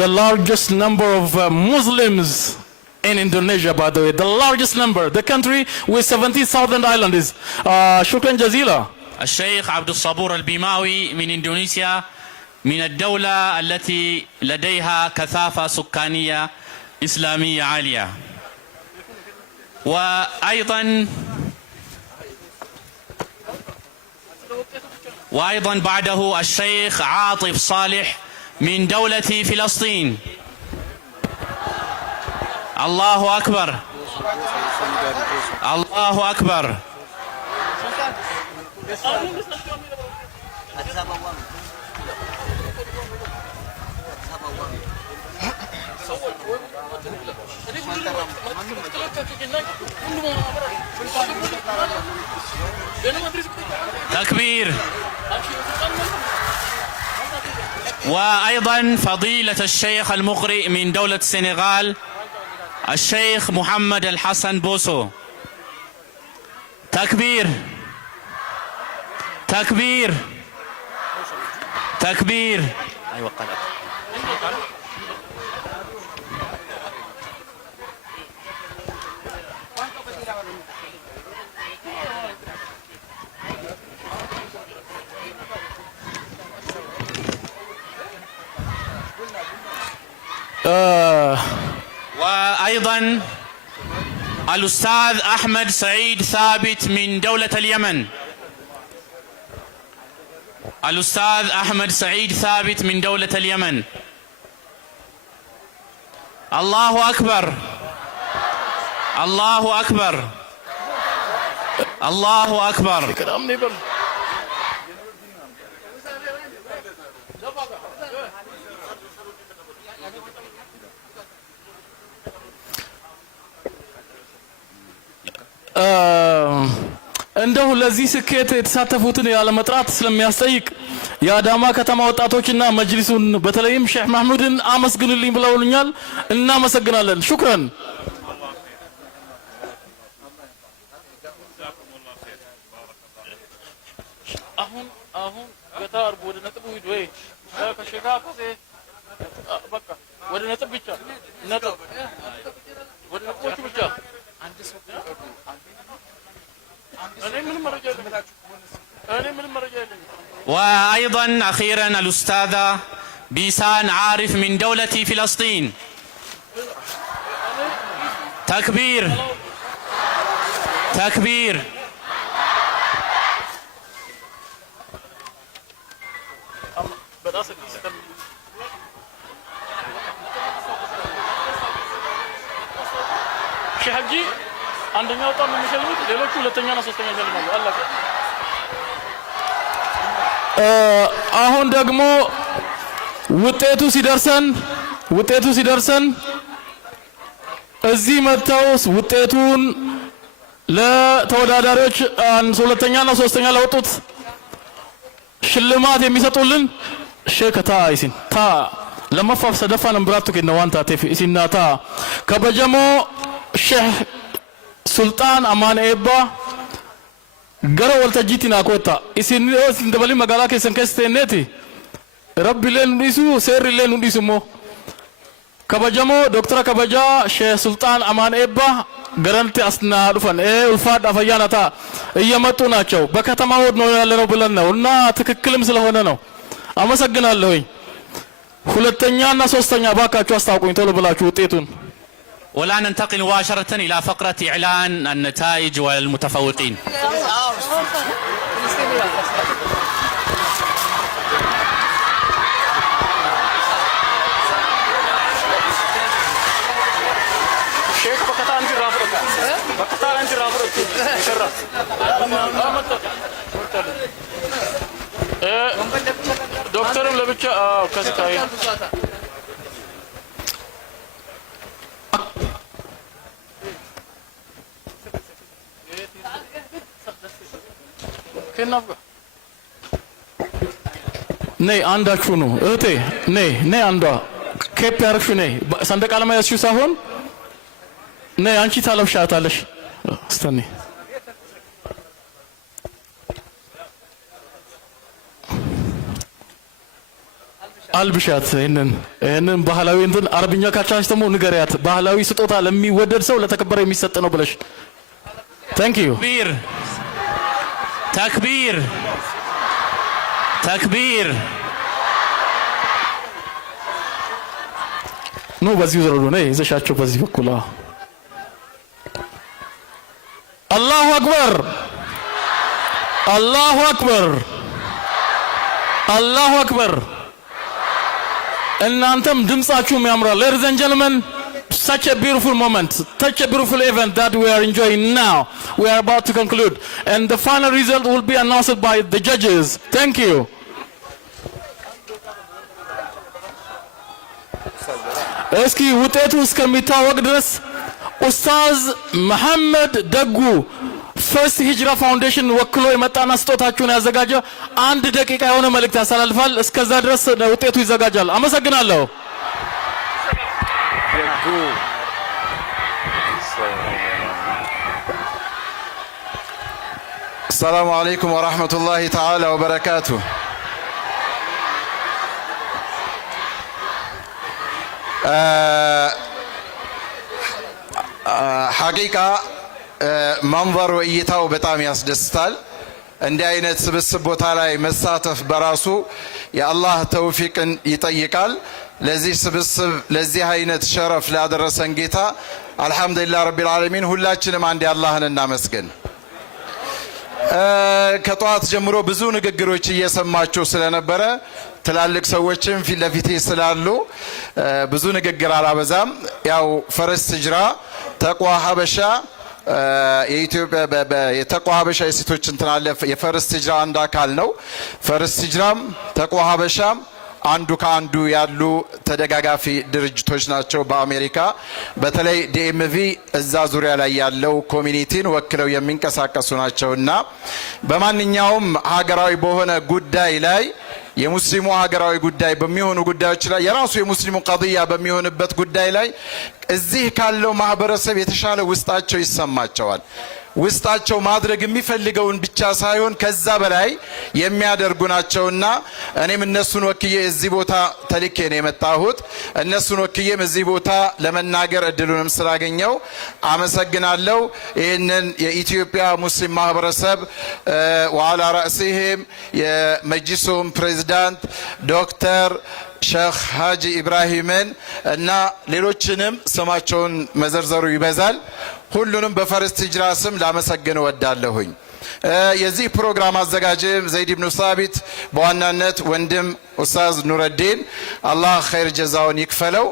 The largest number of Muslims in Indonesia, by the way, the largest number, the country with 70,000 islands. شكرا جزيلا. الشيخ عبد الصبور البيماوي من إندونيسيا، من الدولة التي لديها كثافة سكانية إسلامية عالية. وأيضا بعده الشيخ عاطف صالح من دولة فلسطين. الله أكبر، الله أكبر. تكبير. وأيضا فضيلة الشيخ المقرئ من دولة السنغال الشيخ محمد الحسن بوسو. تكبير، تكبير، تكبير. أيوة قلت. وأيضا الأستاذ أحمد سعيد ثابت من دولة اليمن. الأستاذ أحمد سعيد ثابت من دولة اليمن. الله أكبر، الله أكبر، الله أكبر. እንደው ለዚህ ስኬት የተሳተፉትን ያለ መጥራት ስለሚያስጠይቅ የአዳማ ከተማ ወጣቶችና መጅሊሱን በተለይም ሼህ መሐሙድን አመስግኑልኝ ብለውኛል። እናመሰግናለን። ሹክራን። አሁን ገታ አርጎ ወደ ነጥብ ሂድ ወይ ከሸጋ ከሴ በቃ ወደ ነጥብ ብቻ ነጥብ ወደ ነጥቦቹ ብቻ وأيضا أخيرا الأستاذة بيسان عارف من دولة فلسطين. تكبير تكبير. ሼህ ሀጂ አንደኛው ጣም የሚሸልሙት ሌሎቹ ሁለተኛና ሶስተኛ ይሸልማሉ። አላህ አሁን ደግሞ ውጤቱ ሲደርሰን እዚህ መተው ውጤቱን ለተወዳዳሪዎች ሁለተኛና ሶስተኛ ለወጡት ሽልማት የሚሰጡልን ሼከታ አይሲን ታ ለማፋፍ ሰደፋ ነምብራቱ ከነ ዋንታ ተፊ ሲናታ ከበጀሞ ሼህ ሱልጣን አማን ኤባ ገረ ወልተጂቲና ኮታ ኢሲን ደበሊ መጋላ ከሰን ከስተኔቲ ረቢ ለን ዲሱ ሰር ለን ዲሱሞ ከበጀሞ ዶክተር ከበጃ ሼህ ሱልጣን አማን ኤባ ገረንቲ አስና ዱፈን ኡልፋድ አፈያናታ እየመጡ ናቸው። በከተማው ነው ያለነው ብለን ነው እና ትክክልም ስለሆነ ነው። አመሰግናለሁኝ። ሁለተኛና ሶስተኛ ባካችሁ አስታውቁኝ ቶሎ ብላችሁ ውጤቱን። والآن ننتقل مباشرة إلى فقرة إعلان النتائج والمتفوقين. شيخ بكتا أنت رافضك بكتا أنت رافضك شرف دكتور لبيتشا كاسكاي ነይ አንዳችሁ ነው እህቴ ነይ አንዷ ኬፕ ያርክሹ ነይ ሰንደቅ ዓላማ ያስሹ ሳይሆን ነይ አንቺ ታለብሻታለሽ استني አልብሻት ይሄንን ባህላዊ እንትን አረብኛ ካቻች ደግሞ ንገሪያት ባህላዊ ስጦታ ለሚወደድ ሰው ለተከበረ የሚሰጥ ነው ብለሽ thank you تكبير تكبير نو بزيو زرلو ني زشاچو بزي بكلا الله اكبر الله اكبر الله اكبر እናንተም ድምጻችሁም ያምራል ladies and gentlemen such a beautiful moment, such a beautiful event that we are enjoying now. We are about to conclude and the final result will be announced by the judges. Thank you. እስኪ ውጤቱ እስከሚታወቅ ድረስ ኡስታዝ መሐመድ ደጉ ፈርስት ሂጅራ ፋውንዴሽን ወክሎ የመጣና ስጦታችሁን ያዘጋጀ 1 ደቂቃ የሆነ መልእክት ያስተላልፋል። እስከዛ ድረስ ውጤቱ ይዘጋጃል። አመሰግናለሁ። السلام عليكم ورحمة الله تعالى وبركاته. حقيقة منظر وإيتاو بتام يسدستال እንዲህ አይነት ስብስብ ቦታ ላይ መሳተፍ በራሱ የአላህ ተውፊቅን ይጠይቃል። ለዚህ ስብስብ ለዚህ አይነት ሸረፍ ላደረሰን ጌታ አልহামዱሊላህ ረቢል ዓለሚን ሁላችንም አንድ አላህን እናመስግን። ከጧት ጀምሮ ብዙ ንግግሮች እየሰማችሁ ስለነበረ ትላልቅ ሰዎችም ፊት ለፊቴ ስላሉ ብዙ ንግግር አላበዛም። ያው ፈርስት ሂጅራ ተቅዋ ሀበሻ የኢትዮጵያ የተቅዋ ሀበሻ የሴቶች እንትን አለ የፈርስት ሂጅራ አንድ አካል ነው። ፈርስት ሂጅራም ተቅዋ ሀበሻም አንዱ ከአንዱ ያሉ ተደጋጋፊ ድርጅቶች ናቸው። በአሜሪካ በተለይ ዲኤምቪ እዛ ዙሪያ ላይ ያለው ኮሚኒቲን ወክለው የሚንቀሳቀሱ ናቸውና በማንኛውም ሀገራዊ በሆነ ጉዳይ ላይ የሙስሊሙ ሀገራዊ ጉዳይ በሚሆኑ ጉዳዮች ላይ የራሱ የሙስሊሙ ቀضያ በሚሆንበት ጉዳይ ላይ እዚህ ካለው ማህበረሰብ የተሻለ ውስጣቸው ይሰማቸዋል። ውስጣቸው ማድረግ የሚፈልገውን ብቻ ሳይሆን ከዛ በላይ የሚያደርጉ ናቸውና እኔም እነሱን ወክዬ እዚህ ቦታ ተልኬ ነው የመጣሁት። እነሱን ወክዬም እዚህ ቦታ ለመናገር እድሉንም ስላገኘው አመሰግናለሁ። ይህንን የኢትዮጵያ ሙስሊም ማህበረሰብ ወዓላ ረእሲህም የመጅሊሱም ፕሬዝዳንት ዶክተር ሼክ ሀጂ ኢብራሂምን እና ሌሎችንም ስማቸውን መዘርዘሩ ይበዛል ሁሉንም በፈርስት ሂጅራ ስም ላመሰግን ወዳለሁኝ። የዚህ ፕሮግራም አዘጋጅም ዘይድ ኢብኑ ሳቢት በዋናነት ወንድም ኡስታዝ ኑረዲን አላህ ኸይር ጀዛውን ይክፈለው።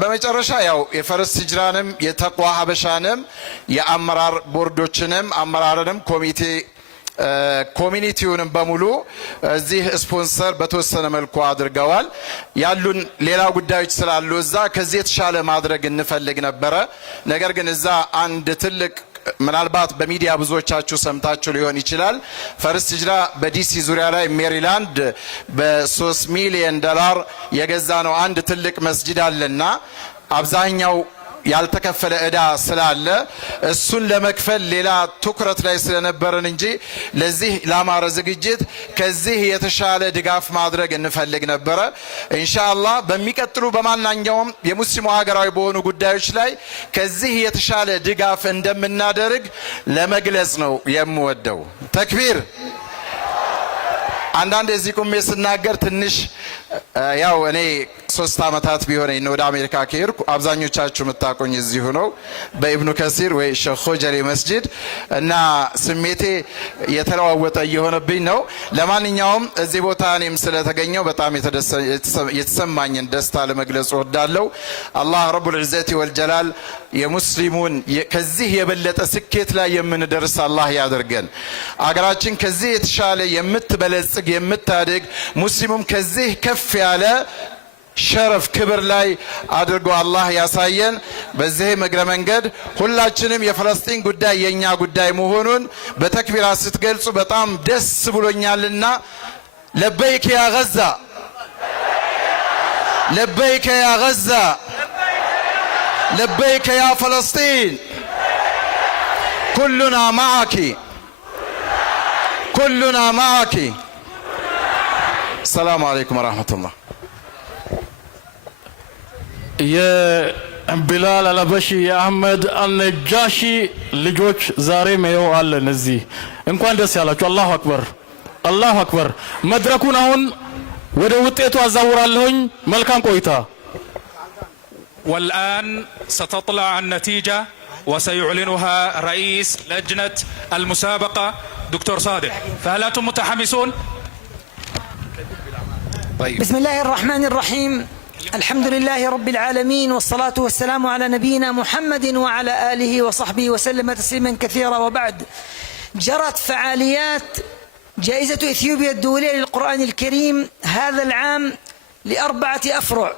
በመጨረሻ ያው የፈርስት ሂጅራንም የተቋ ሀበሻንም የአመራር ቦርዶችንም አመራርንም ኮሚኒቲውንም በሙሉ እዚህ ስፖንሰር በተወሰነ መልኩ አድርገዋል። ያሉን ሌላ ጉዳዮች ስላሉ እዛ ከዚህ የተሻለ ማድረግ እንፈልግ ነበረ። ነገር ግን እዛ አንድ ትልቅ ምናልባት በሚዲያ ብዙዎቻችሁ ሰምታችሁ ሊሆን ይችላል። ፈርስት ሂጅራ በዲሲ ዙሪያ ላይ ሜሪላንድ በ3 ሚሊዮን ዶላር የገዛ ነው አንድ ትልቅ መስጂድ አለና አብዛኛው ያልተከፈለ ዕዳ ስላለ እሱን ለመክፈል ሌላ ትኩረት ላይ ስለነበረን እንጂ ለዚህ ላማረ ዝግጅት ከዚህ የተሻለ ድጋፍ ማድረግ እንፈልግ ነበረ። ኢንሻአላህ በሚቀጥሉ በማናኛውም የሙስሊሙ ሀገራዊ በሆኑ ጉዳዮች ላይ ከዚህ የተሻለ ድጋፍ እንደምናደርግ ለመግለጽ ነው የምወደው። ተክቢር። አንዳንድ እዚህ ቁሜ ስናገር ትንሽ ያው እኔ 3 አመታት ቢሆነኝ ነው ወደ አሜሪካ ከሄድኩ። አብዛኞቻችሁ የምታውቁኝ እዚሁ ነው በኢብኑ ከሲር ወይ ሼክ ሆጀሌ መስጂድ እና ስሜቴ የተለዋወጠ እየሆነብኝ ነው። ለማንኛውም እዚህ ቦታ እኔም ስለተገኘው በጣም የተሰማኝን ደስታ ለመግለጽ እወዳለሁ። አላህ ረቡል ዒዘቲ ወልጀላል የሙስሊሙን ከዚህ የበለጠ ስኬት ላይ የምንደርስ አላህ ያድርገን። አገራችን ከዚህ የተሻለ የምትበለጽግ የምታድግ ሙስሊሙም ከዚህ ከፍ ያለ ሸረፍ ክብር ላይ አድርጎ አላህ ያሳየን። በዚህም እግረ መንገድ ሁላችንም የፍልስጤም ጉዳይ የኛ ጉዳይ መሆኑን በተክቢራ ስትገልጹ በጣም ደስ ብሎኛልና ለበይክ ያ ገዛ ለበይክ ያ ገዛ ለበይክ ያ ፍልስጤም ኩሉና ማዓኪ ኩሉና ማዓኪ። ሰላም አለይኩም ወራህመቱላህ። የቢላል አልሀበሺ የአህመድ አልነጃሺ ልጆች ዛሬም ይኸው አለን እዚህ። እንኳን ደስ ያላችሁ። አላሁ አክበር አላሁ አክበር። መድረኩን አሁን ወደ ውጤቱ አዛውራለሁኝ። መልካም ቆይታ። والآن ستطلع النتيجة وسيعلنها رئيس لجنة المسابقة دكتور صادق، فهل أنتم متحمسون؟ طيب. بسم الله الرحمن الرحيم، الحمد لله رب العالمين، والصلاة والسلام على نبينا محمد وعلى آله وصحبه وسلم تسليما كثيرا. وبعد، جرت فعاليات جائزة إثيوبيا الدولية للقرآن الكريم هذا العام ل4 أفرع،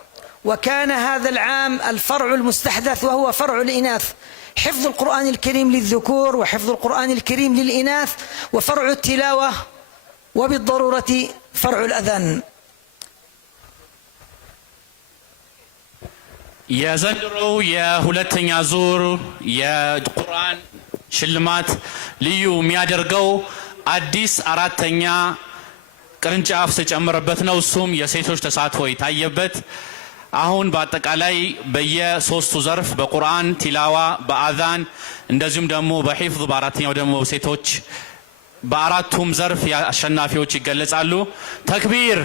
وكان هذا العام الفرع المستحدث وهو فرع الإناث، حفظ القرآن الكريم للذكور وحفظ القرآن الكريم للإناث، وفرع التلاوة، وبالضرورة فرع الأذان. የዘንድሮው የሁለተኛ ዙር የቁርአን ሽልማት ልዩ የሚያደርገው አዲስ 4ኛ ቅርንጫፍ ተጨመረበት ነው። እሱም የሴቶች ተሳትፎ የታየበት። አሁን በአጠቃላይ በየ3ቱ ዘርፍ በቁርአን ቲላዋ፣ በአዛን እንደዚሁም ደግሞ በሂፍዝ በአራተኛው ደግሞ ሴቶች በአራቱም ዘርፍ አሸናፊዎች ይገለጻሉ። ተክቢር።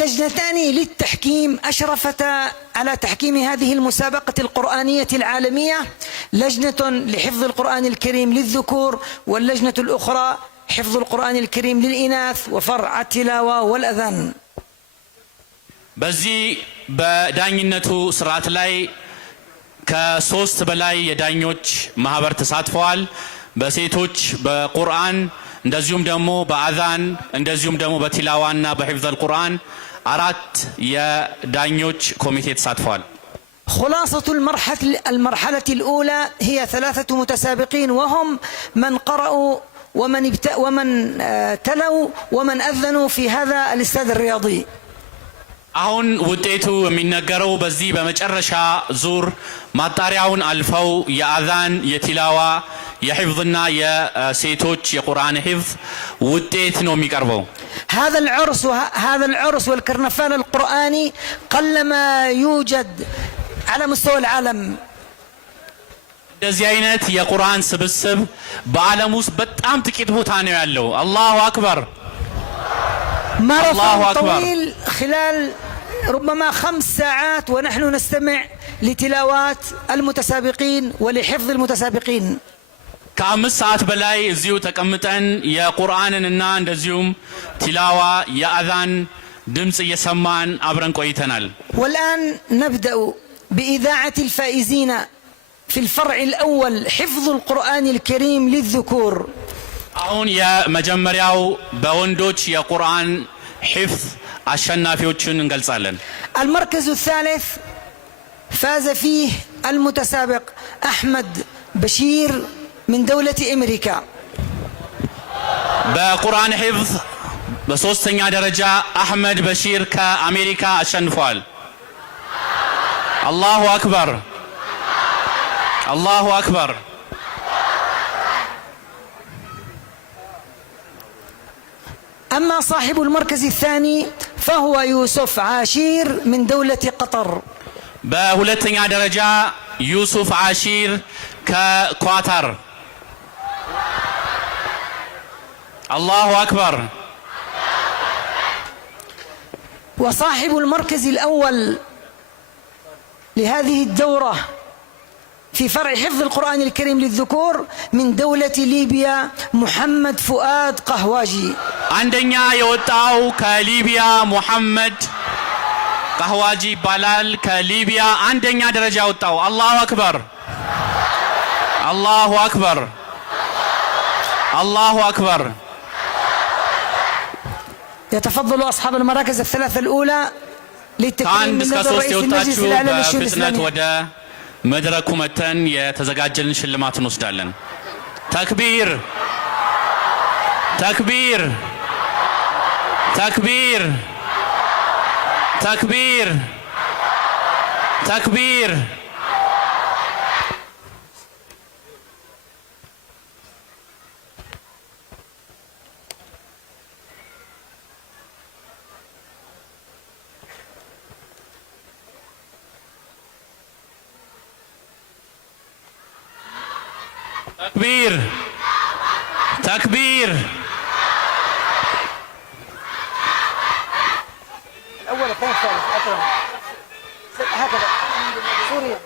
لجنتان للتحكيم أشرفتا على تحكيم هذه المسابقة القرآنية العالمية، لجنة لحفظ القرآن الكريم للذكور، واللجنة الأخرى حفظ القرآن الكريم للإناث وفرع التلاوة والأذان. በዚህ በዳኝነቱ ስርዓት ላይ ከ3 በላይ የዳኞች ማህበር ተሳትፈዋል። በሴቶች በቁርአን እንደዚሁም ደግሞ በአዛን እንደዚሁም ደግሞ በቲላዋና በሂፍዝ አልቁርአን 4 የዳኞች ኮሚቴ ተሳትፈዋል። خلاصة المرحلة الأولى هي 3 متسابقين، وهم من قرأوا ومن تلوا ومن أذنوا في هذا الاستاد الرياضي. አሁን ውጤቱ የሚነገረው በዚህ በመጨረሻ ዙር ማጣሪያውን አልፈው የአዛን የቲላዋ የሂፍዝና የሴቶች የቁርአን ሂፍዝ ውጤት ነው የሚቀርበው። هذا العرس والكرنفال القرآني قلما يوجد على مستوى العالم. እንደዚህ አይነት የቁርአን ስብስብ በዓለም ውስጥ በጣም ጥቂት ቦታ ነው ያለው። አላሁ አክበር። ماراثون طويل خلال ربما 5 ساعات ونحن نستمع لتلاوات المتسابقين ولحفظ المتسابقين. ከ5 ሰዓት በላይ እዚሁ ተቀምጠን የቁርአንንና እንደዚሁም ቲላዋ የአዛን ድምጽ እየሰማን አብረን ቆይተናል። والآن نبدأ بإذاعة الفائزين في الفرع الأول حفظ القرآن الكريم للذكور. አሁን የመጀመሪያው በወንዶች የቁርአን ሂፍዝ አሸናፊዎችን እንገልጻለን። المركز الثالث فاز فيه المتسابق أحمد بشير من دولة أمريكا. በቁርአን ሂፍዝ በሶስተኛ ደረጃ አህመድ በሺር ከአሜሪካ አሸንፏል። አላሁ አክበር አላሁ አክበር። أما صاحب المركز الثاني فهو يوسف عاشير من دولة قطر. በሁለተኛ ደረጃ ዩሱፍ አሺር ከኳታር። አላሁ አክበር። وصاحب المركز الأول لهذه الدورة في فرع حفظ القرآن الكريم للذكور من دولة ليبيا محمد فؤاد قهواجي. አንደኛ የወጣው ከሊቢያ ሙሐመድ ቀህዋጂ ይባላል። ከሊቢያ አንደኛ ደረጃ ወጣው። አላሁ አክበር አላሁ አክበር አላሁ አክበር። يتفضل أصحاب المراكز الثلاثة الأولى للتكريم من نظر رئيس المجلس الأعلى للشؤون الإسلامية. ወደ መድረኩ መተን የተዘጋጀልን ሽልማት እንወስዳለን። ተክቢር ተክቢር ተክቢር ተክቢር ተክቢር። تكبير تكبير. الأول الثاني الثالث أكرم هكذا سوريا.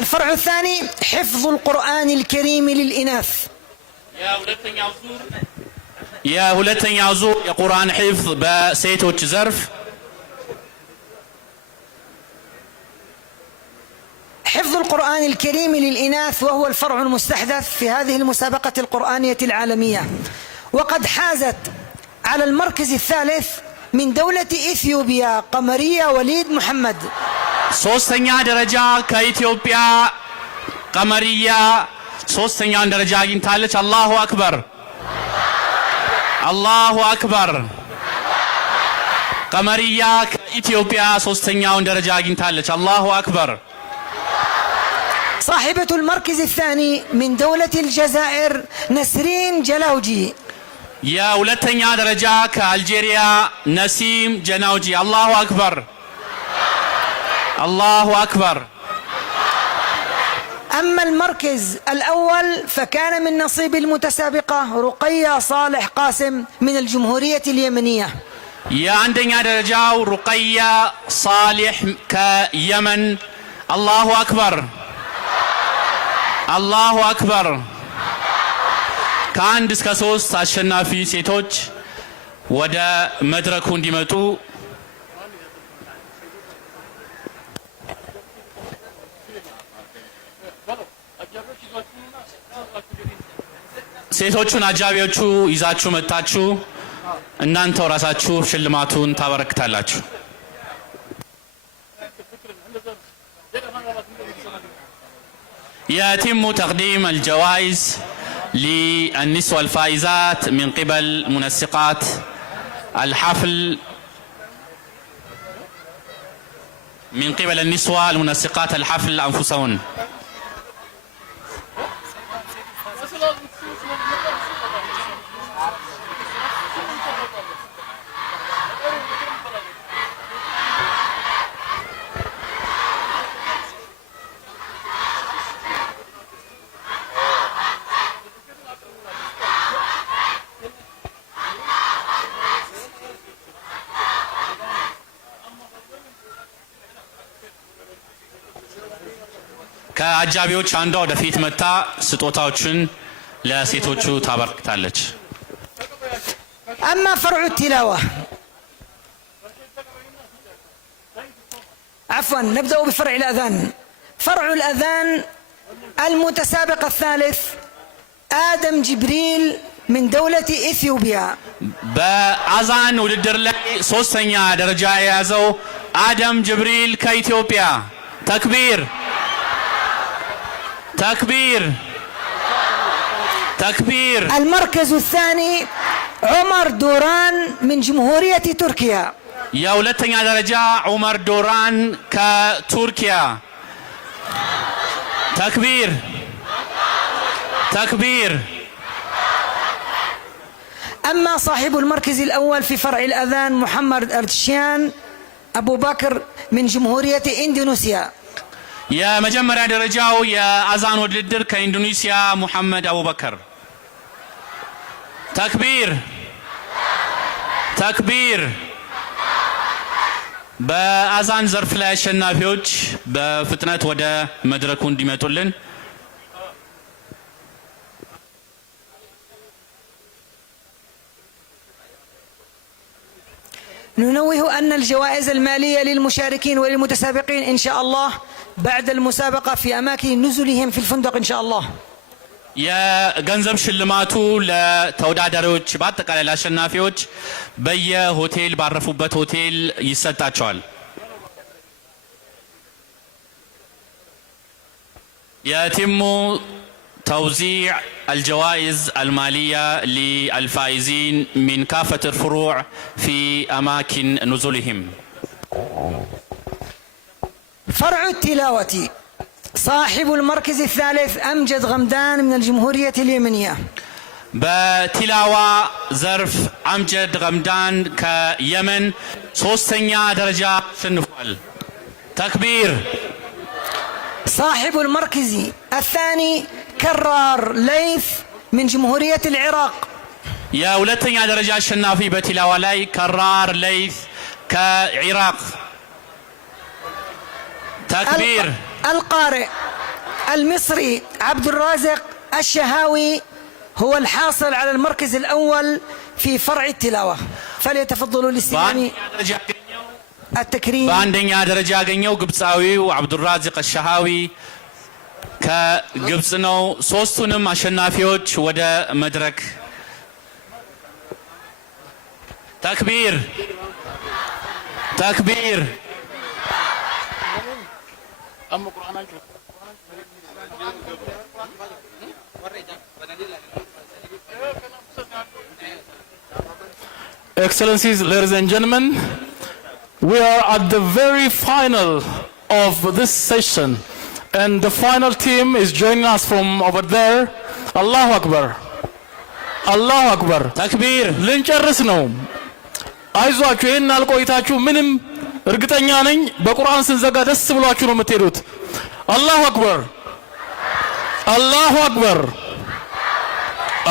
الفرع الثاني حفظ القرآن الكريم للإناث. يا ሁለተኛው ዙር የቁርአን ሂፍዝ በሴቶች ዘርፍ حفظ القرآن الكريم للإناث وهو الفرع المستحدث في هذه المسابقة القرآنية العالمية، وقد حازت على المركز الثالث من دولة إثيوبيا قمرية وليد محمد. ሶስተኛ ደረጃ ከኢትዮጵያ ቀመሪያ ሶስተኛውን ደረጃ አግኝታለች። አላሁ አክበር አላሁ አክበር። ቀመሪያ ከኢትዮጵያ ሶስተኛውን ደረጃ አግኝታለች። አላሁ አክበር። صاحبة المركز الثاني من دولة الجزائر نسرين جلاوجي. يا ولتنيا درجة كالجيريا نسيم جناوجي. الله أكبر الله أكبر. أما المركز الأول فكان من نصيب المتسابقة رقية صالح قاسم من الجمهورية اليمنية. يا عندنا درجة رقية صالح كيمن. الله أكبر አላሁ አክበር። ከአንድ እስከ 3 አሸናፊ ሴቶች ወደ መድረኩ እንዲመጡ ሴቶቹን አጃቢዎቹ ይዛችሁ መጣችሁ እናንተው ራሳችሁ ሽልማቱን ታበረክታላችሁ። يتم تقديم الجوائز للنسوة الفائزات من قبل منسقات الحفل، من قبل النسوة المنسقات الحفل أنفسهن. ከአጃቢዎች አንዷ ወደፊት መታ ስጦታዎችን ለሴቶቹ ታበርክታለች። أما فرع التلاوة، عفوا نبدأ بفرع الأذان. فرع الأذان المتسابق الثالث آدم جبريل من دولة إثيوبيا. በአዛን ውድድር ላይ ሶስተኛ ደረጃ የያዘው አደም ጅብሪል ከኢትዮጵያ። ተክቢር تكبير تكبير. المركز الثاني عمر دوران من جمهورية تركيا. يا ولتنيا درجة عمر دوران كتركيا. تكبير تكبير. أما صاحب المركز الأول في فرع الأذان محمد أردشيان أبو بكر من جمهورية إندونيسيا. يا مجمرة درجاو يا أذان ودلدر كإندونيسيا محمد أبو بكر. تكبير تكبير. بأذان زرف لا شنافيوج بفتنة ودا مدركون ديماتولن. ننوه أن الجوائز المالية للمشاركين وللمتسابقين إن شاء الله بعد المسابقة في أماكن نزلهم في الفندق إن شاء الله. يا ገንዘብ ሽልማቱ ለተወዳዳሪዎች በአጠቃላይ ለአሸናፊዎች በየሆቴል ባረፉበት ሆቴል ይሰጣቸዋል። يتم توزيع الجوائز المالية للفائزين من كافة الفروع في أماكن نزولهم. فرع التلاوة صاحب المركز الثالث أمجد غمدان من الجمهورية اليمنية. بتلاوة زرف أمجد غمدان كيمن ሶስተኛ ደረጃ አሸንፏል። تكبير. صاحب المركز الثاني كرار ليث من جمهورية العراق. يا ولتنيا درجة አሸናፊ በቲላዋ ላይ كرار ليث كعراق. تكبير. القارئ المصري عبد الرازق الشهاوي هو الحاصل على المركز الأول في فرع التلاوة، فليتفضلوا الاستلام التكريم. በአንደኛ ደረጃ ያገኘው ግብፃዊው አብዱራዚቅ አልሸሃዊ ከግብፅ ነው። ሶስቱንም አሸናፊዎች ወደ መድረክ። ተክቢር ተክቢር። Excellencies, ladies and gentlemen, we are at the very final of this session, and the final team is joining us from over there. Allahu Akbar. Allahu Akbar. ተክቢር። ልንጨርስ ነው። አይዟችሁ፣ ይሄን አልቆይታችሁ ምንም እርግጠኛ ነኝ በቁርአን ስንዘጋ ደስ ብሏችሁ ነው የምትሄዱት። አላሁ አክበር አላሁ አክበር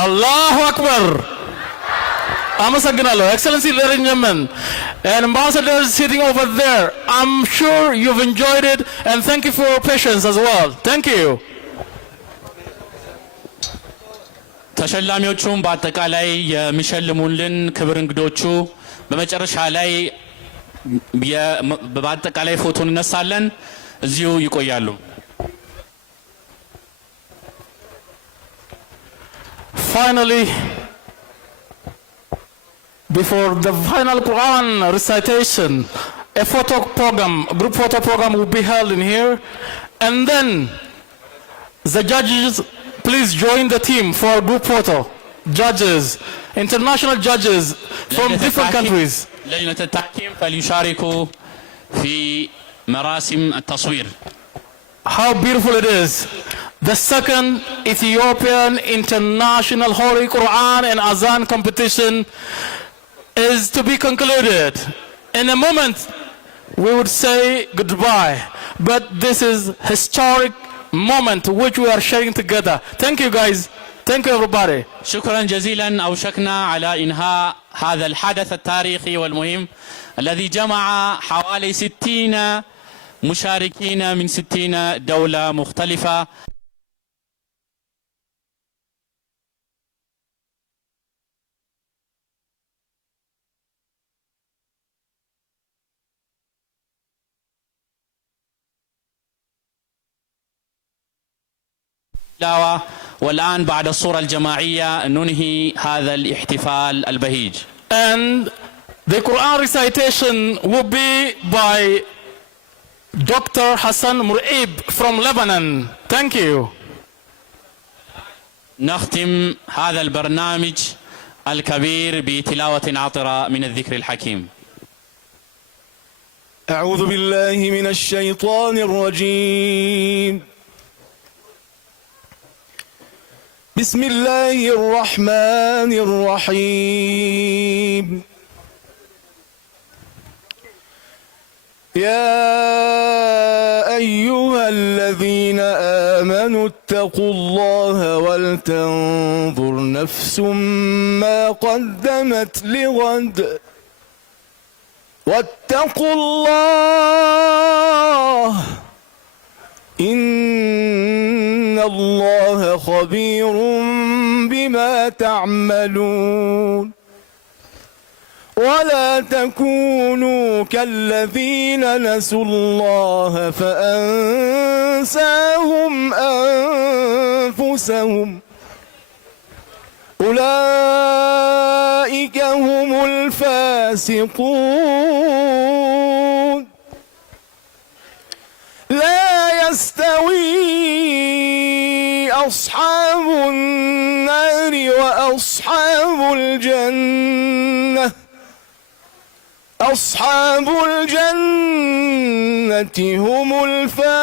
አላሁ አክበር። አመሰግናለሁ። Excellency, ladies and gentlemen, and ambassadors sitting over there, I'm sure you've enjoyed it, and thank you for your patience as well. Thank you. ተሸላሚዎቹም በአጠቃላይ የሚሸልሙልን ክብር እንግዶቹ በመጨረሻ ላይ በአጠቃላይ ፎቶ እንነሳለን። እዚሁ ይቆያሉ። Finally, before the final Quran recitation, a photo program, a group photo program will be held in here, and then The judges, please join the team for a group photo. Judges, international judges from different countries. لجنة التحكيم فليشاركوا في مراسم التصوير. How beautiful it is. The second Ethiopian International Holy Quran and Azan competition is to be concluded. In a moment, we would say goodbye, but this is historic moment which we are sharing together. Thank you guys. Thank you everybody. شكرا جزيلا. أوشكنا على إنهاء هذا الحدث التاريخي والمهم الذي جمع حوالي 60 مشاركين من 60 دولة مختلفة. والآن بعد الصورة الجماعية ننهي هذا الاحتفال البهيج. And the Quran recitation will be by Dr. Hassan Mur'ib from Lebanon. Thank you. نختم هذا البرنامج الكبير بتلاوة عطرة من الذكر الحكيم. أعوذ بالله من الشيطان الرجيم. بسم الله الرحمن الرحيم. يا أيها الذين آمنوا اتقوا الله ولتنظر نفس ما قدمت لغد واتقوا الله إن الله خبير بما تعملون. ولا تكونوا كالذين نسوا الله فأنساهم أنفسهم أولئك هم الفاسقون. لا يستوي أصحاب النار وأصحاب الجنة. أصحاب الجنة هم الفائزون.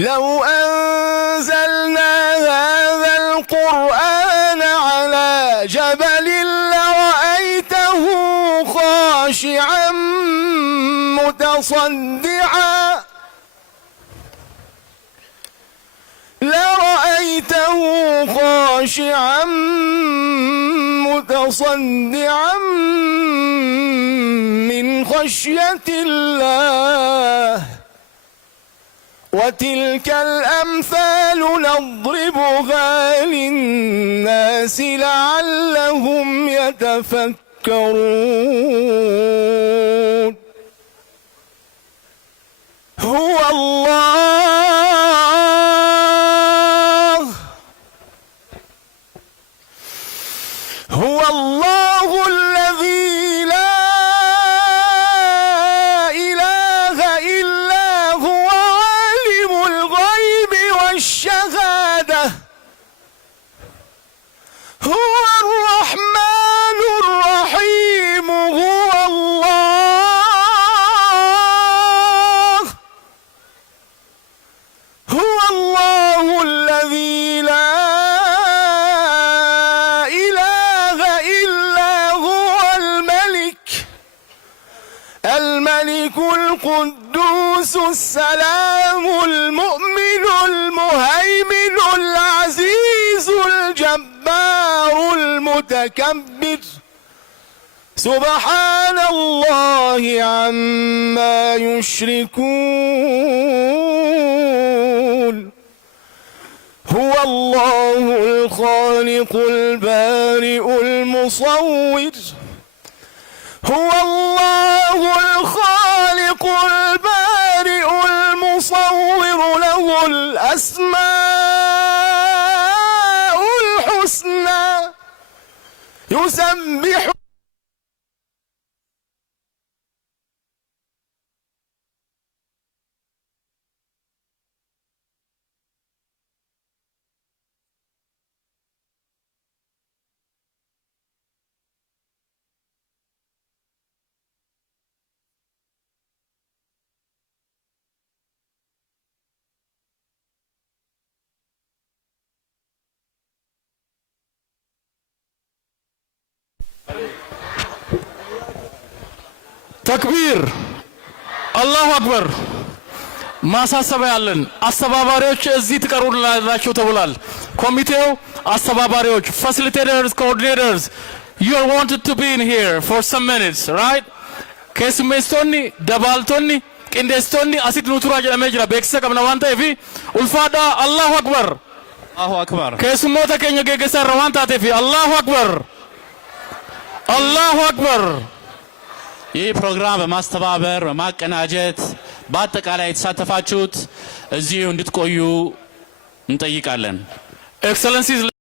لو أنزلنا هذا القرآن على جبل لرأيته خاشعا متصدعا من خشية الله. وتلك الأمثال نضربها للناس لعلهم يتفكرون. هو الله الذي لا إله إلا هو عالم الغيب والشهادة. هو الرحمن الرحيم. هو الله الذي لا الملك القدوس السلام المؤمن المهيمن العزيز الجبار المتكبر. سبحان الله عما يشركون. هو الله الخالق البارئ المصور. هو الله الخالق البارئ المصور له الأسماء الحسنى يسبح ተክቢር አላሁ አክበር ማሳሰቢያ ያለን አስተባባሪዎች እዚህ ትቀሩላችሁ ተብሏል ኮሚቴው አስተባባሪዎች facilitators coordinators you are wanted to be in here for some minutes right keessummeessitoonni dabaaltonni qindeessitoonni asitti nu turaa jedhamee jira beeksisa qabna waan ta'eef ulfaadhaa allahu akbar keessummoota keenya geggeessaa irra waan taateef allahu akbar ይህ ፕሮግራም በማስተባበር በማቀናጀት በአጠቃላይ የተሳተፋችሁት እዚሁ እንድትቆዩ እንጠይቃለን። ኤክሰለንሲስ